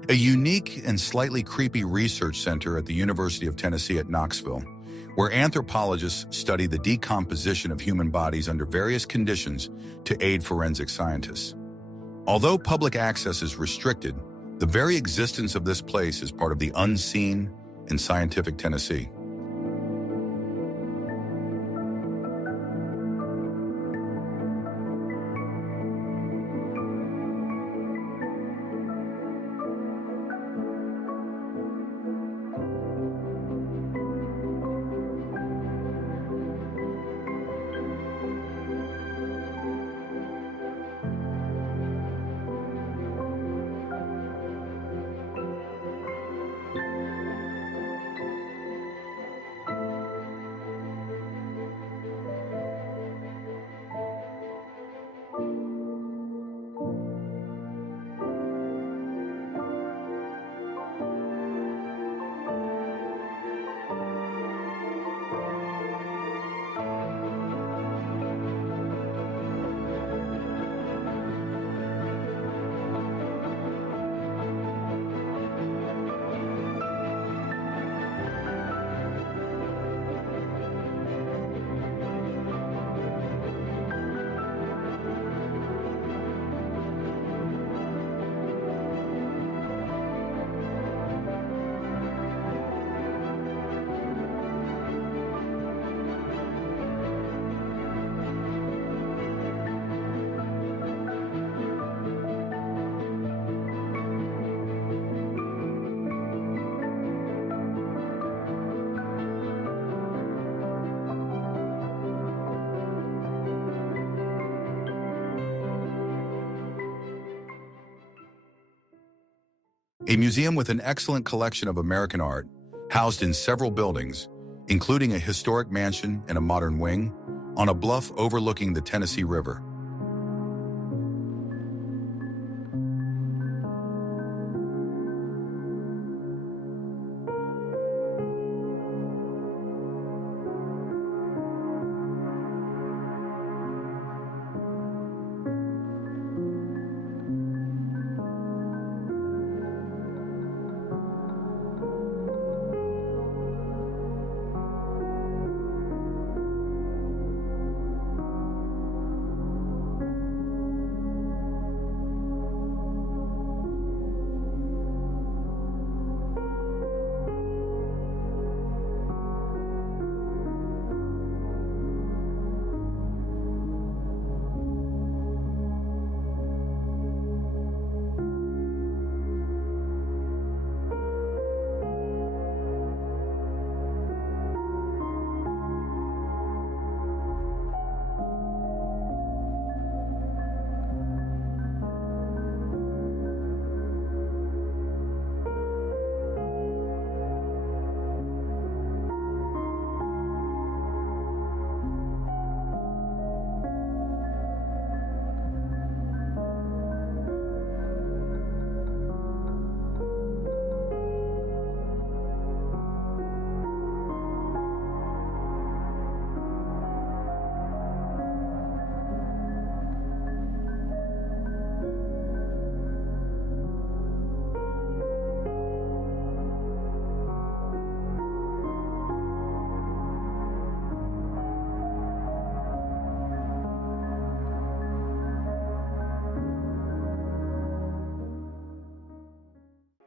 A unique and slightly creepy research center at the University of Tennessee at Knoxville, where anthropologists study the decomposition of human bodies under various conditions to aid forensic scientists. Although public access is restricted, the very existence of this place is part of the unseen in scientific Tennessee. a museum with an excellent collection of American art, housed in several buildings, including a historic mansion and a modern wing, on a bluff overlooking the Tennessee River.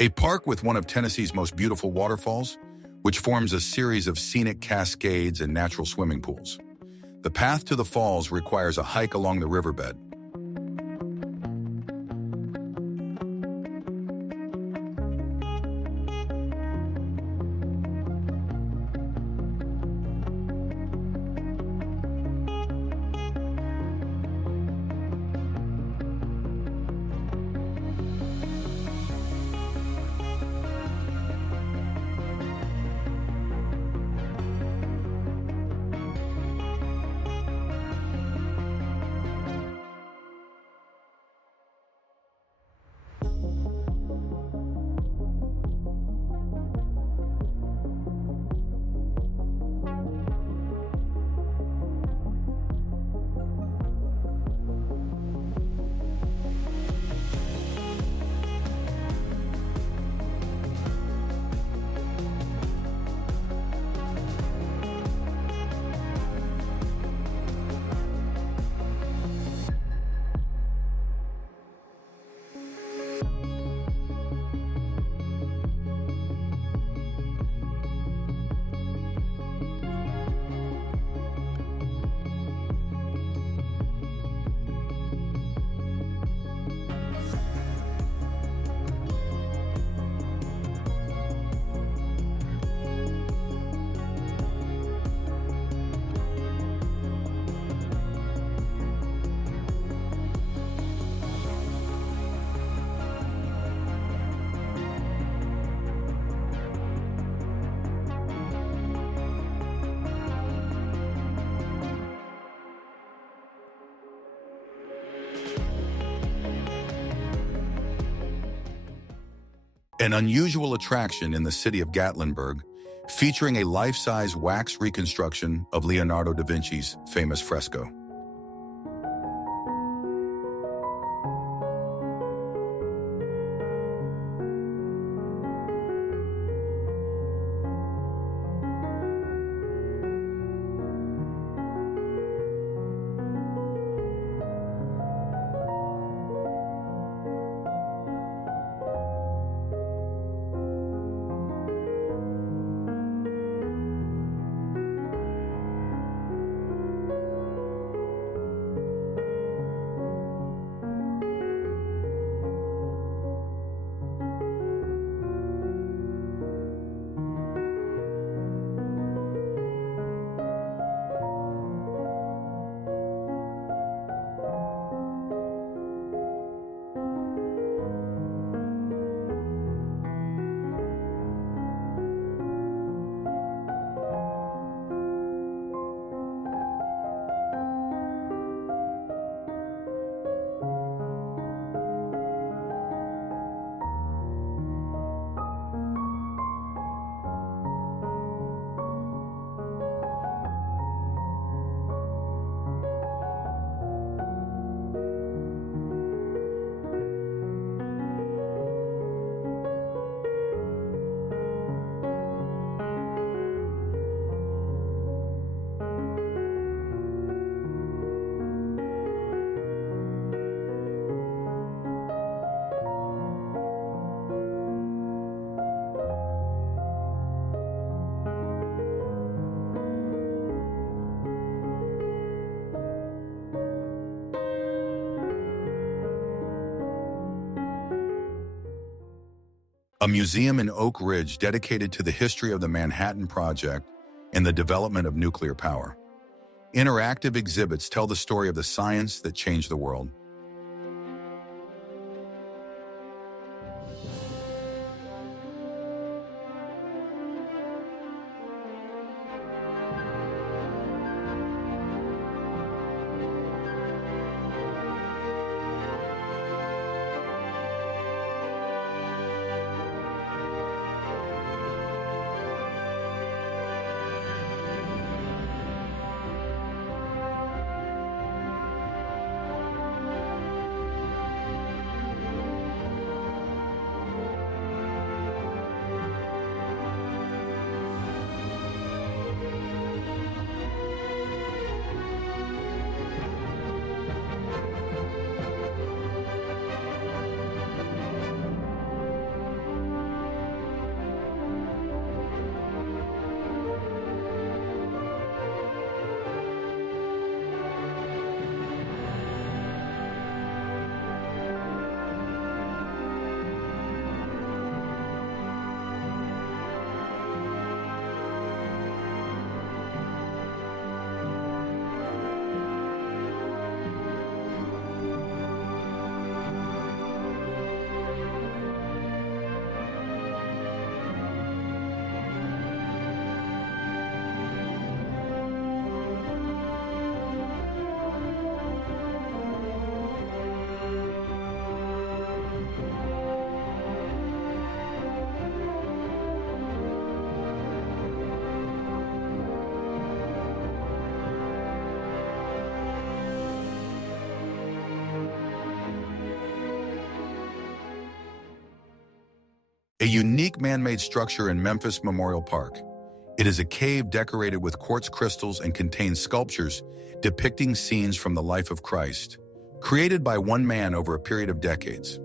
A park with one of Tennessee's most beautiful waterfalls, which forms a series of scenic cascades and natural swimming pools. The path to the falls requires a hike along the riverbed. An unusual attraction in the city of Gatlinburg, featuring a life-size wax reconstruction of Leonardo da Vinci's famous fresco. a museum in Oak Ridge dedicated to the history of the Manhattan Project and the development of nuclear power. Interactive exhibits tell the story of the science that changed the world. A unique man-made structure in Memphis Memorial Park. It is a cave decorated with quartz crystals and contains sculptures depicting scenes from the life of Christ, created by one man over a period of decades.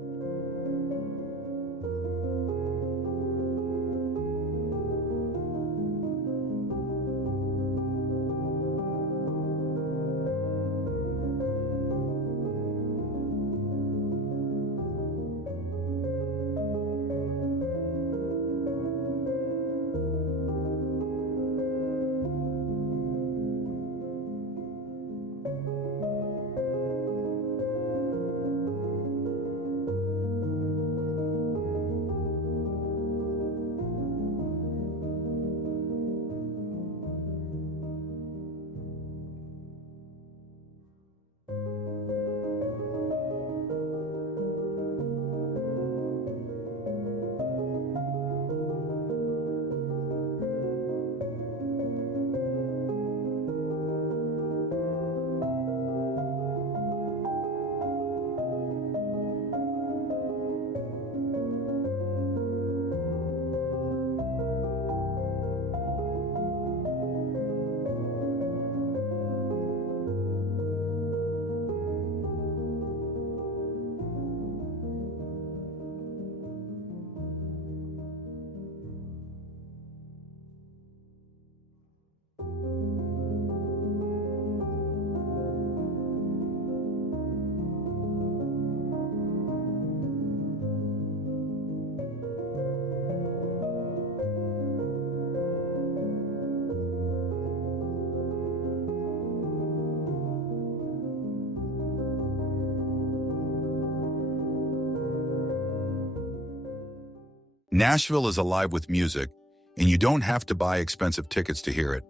Nashville is alive with music, and you don't have to buy expensive tickets to hear it.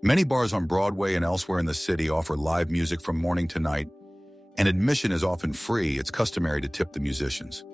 Many bars on Broadway and elsewhere in the city offer live music from morning to night, and admission is often free. It's customary to tip the musicians.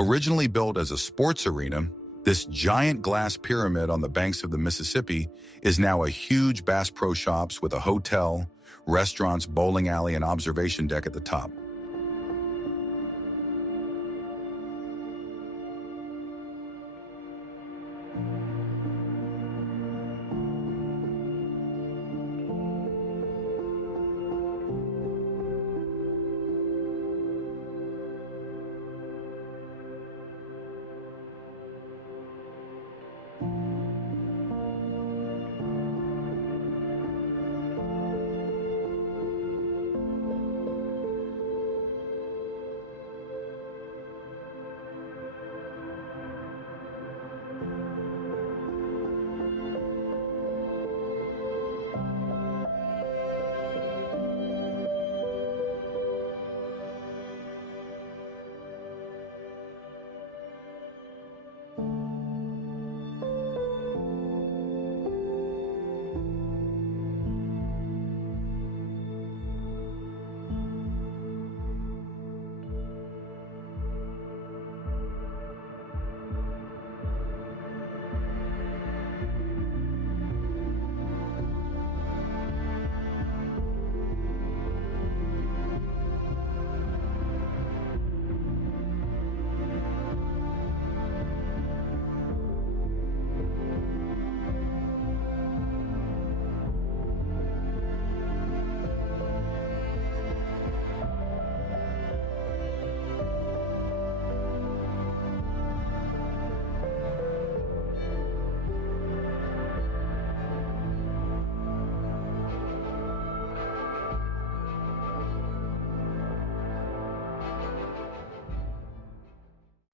Originally built as a sports arena, this giant glass pyramid on the banks of the Mississippi is now a huge Bass Pro Shops with a hotel, restaurants, bowling alley, and observation deck at the top.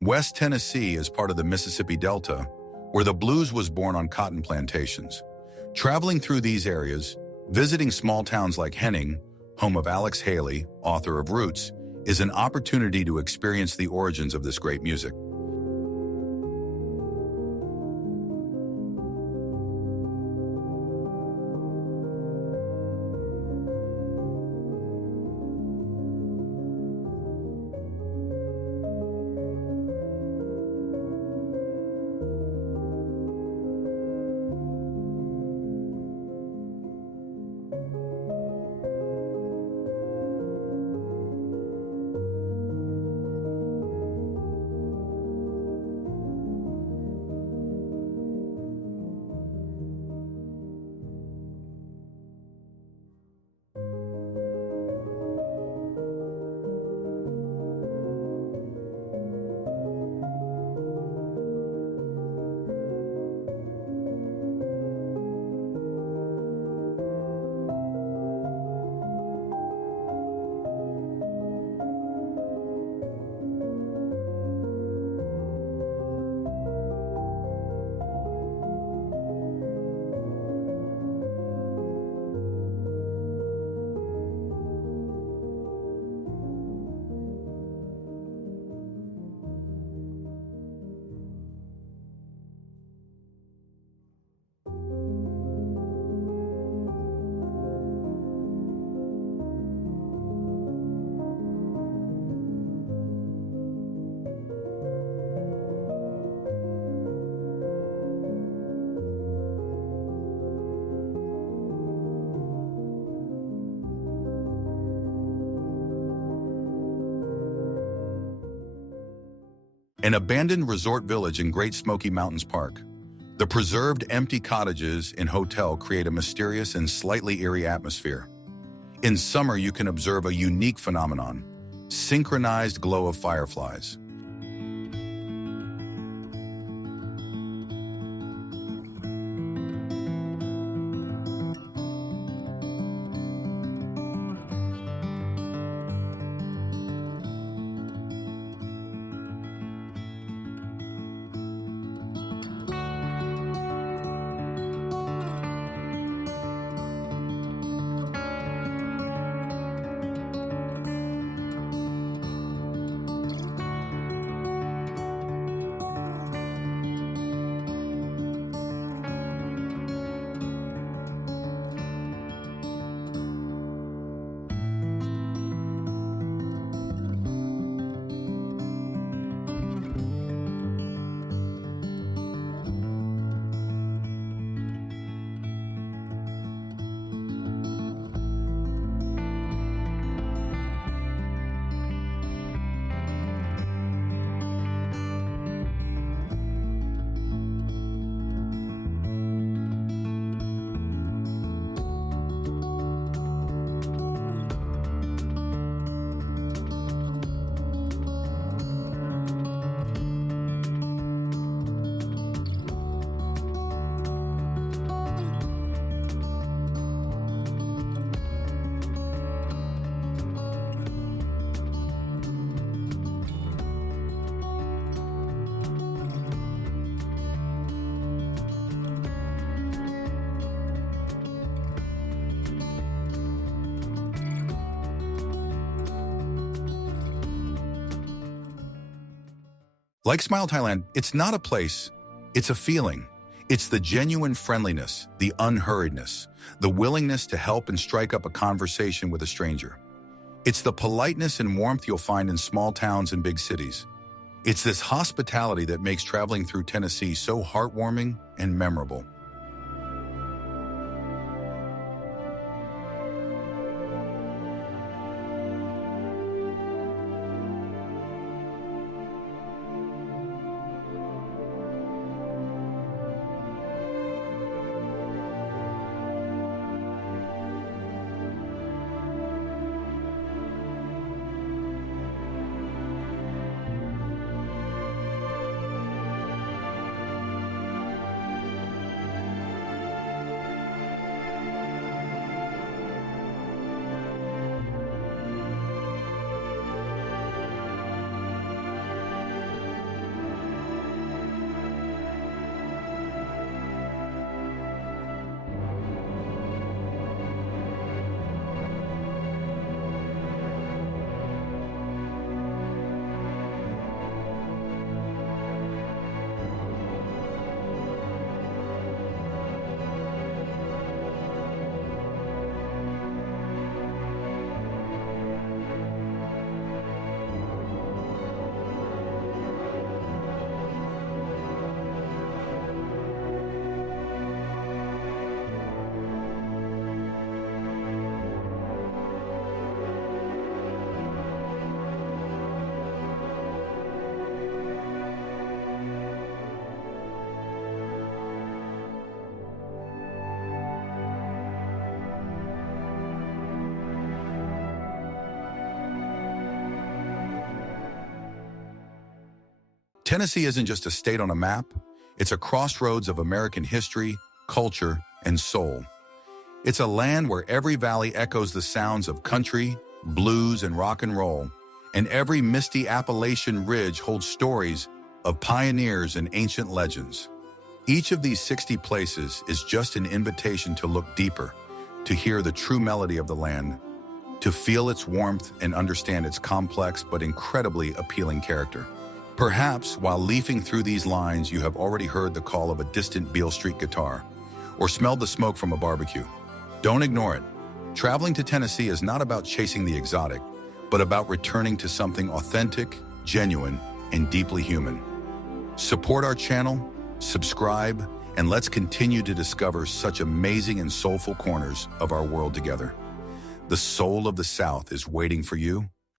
West Tennessee is part of the Mississippi Delta, where the blues was born on cotton plantations. Traveling through these areas, visiting small towns like Henning, home of Alex Haley, author of Roots, is an opportunity to experience the origins of this great music. An abandoned resort village in Great Smoky Mountains Park. The preserved empty cottages and hotel create a mysterious and slightly eerie atmosphere. In summer, you can observe a unique phenomenon, synchronized glow of fireflies. Like Smile Thailand, it's not a place, it's a feeling. It's the genuine friendliness, the unhurriedness, the willingness to help and strike up a conversation with a stranger. It's the politeness and warmth you'll find in small towns and big cities. It's this hospitality that makes traveling through Tennessee so heartwarming and memorable. Tennessee isn't just a state on a map, it's a crossroads of American history, culture, and soul. It's a land where every valley echoes the sounds of country, blues, and rock and roll, and every misty Appalachian ridge holds stories of pioneers and ancient legends. Each of these 60 places is just an invitation to look deeper, to hear the true melody of the land, to feel its warmth and understand its complex but incredibly appealing character. Perhaps while leafing through these lines, you have already heard the call of a distant Beale Street guitar or smelled the smoke from a barbecue. Don't ignore it. Traveling to Tennessee is not about chasing the exotic, but about returning to something authentic, genuine, and deeply human. Support our channel, subscribe, and let's continue to discover such amazing and soulful corners of our world together. The soul of the South is waiting for you,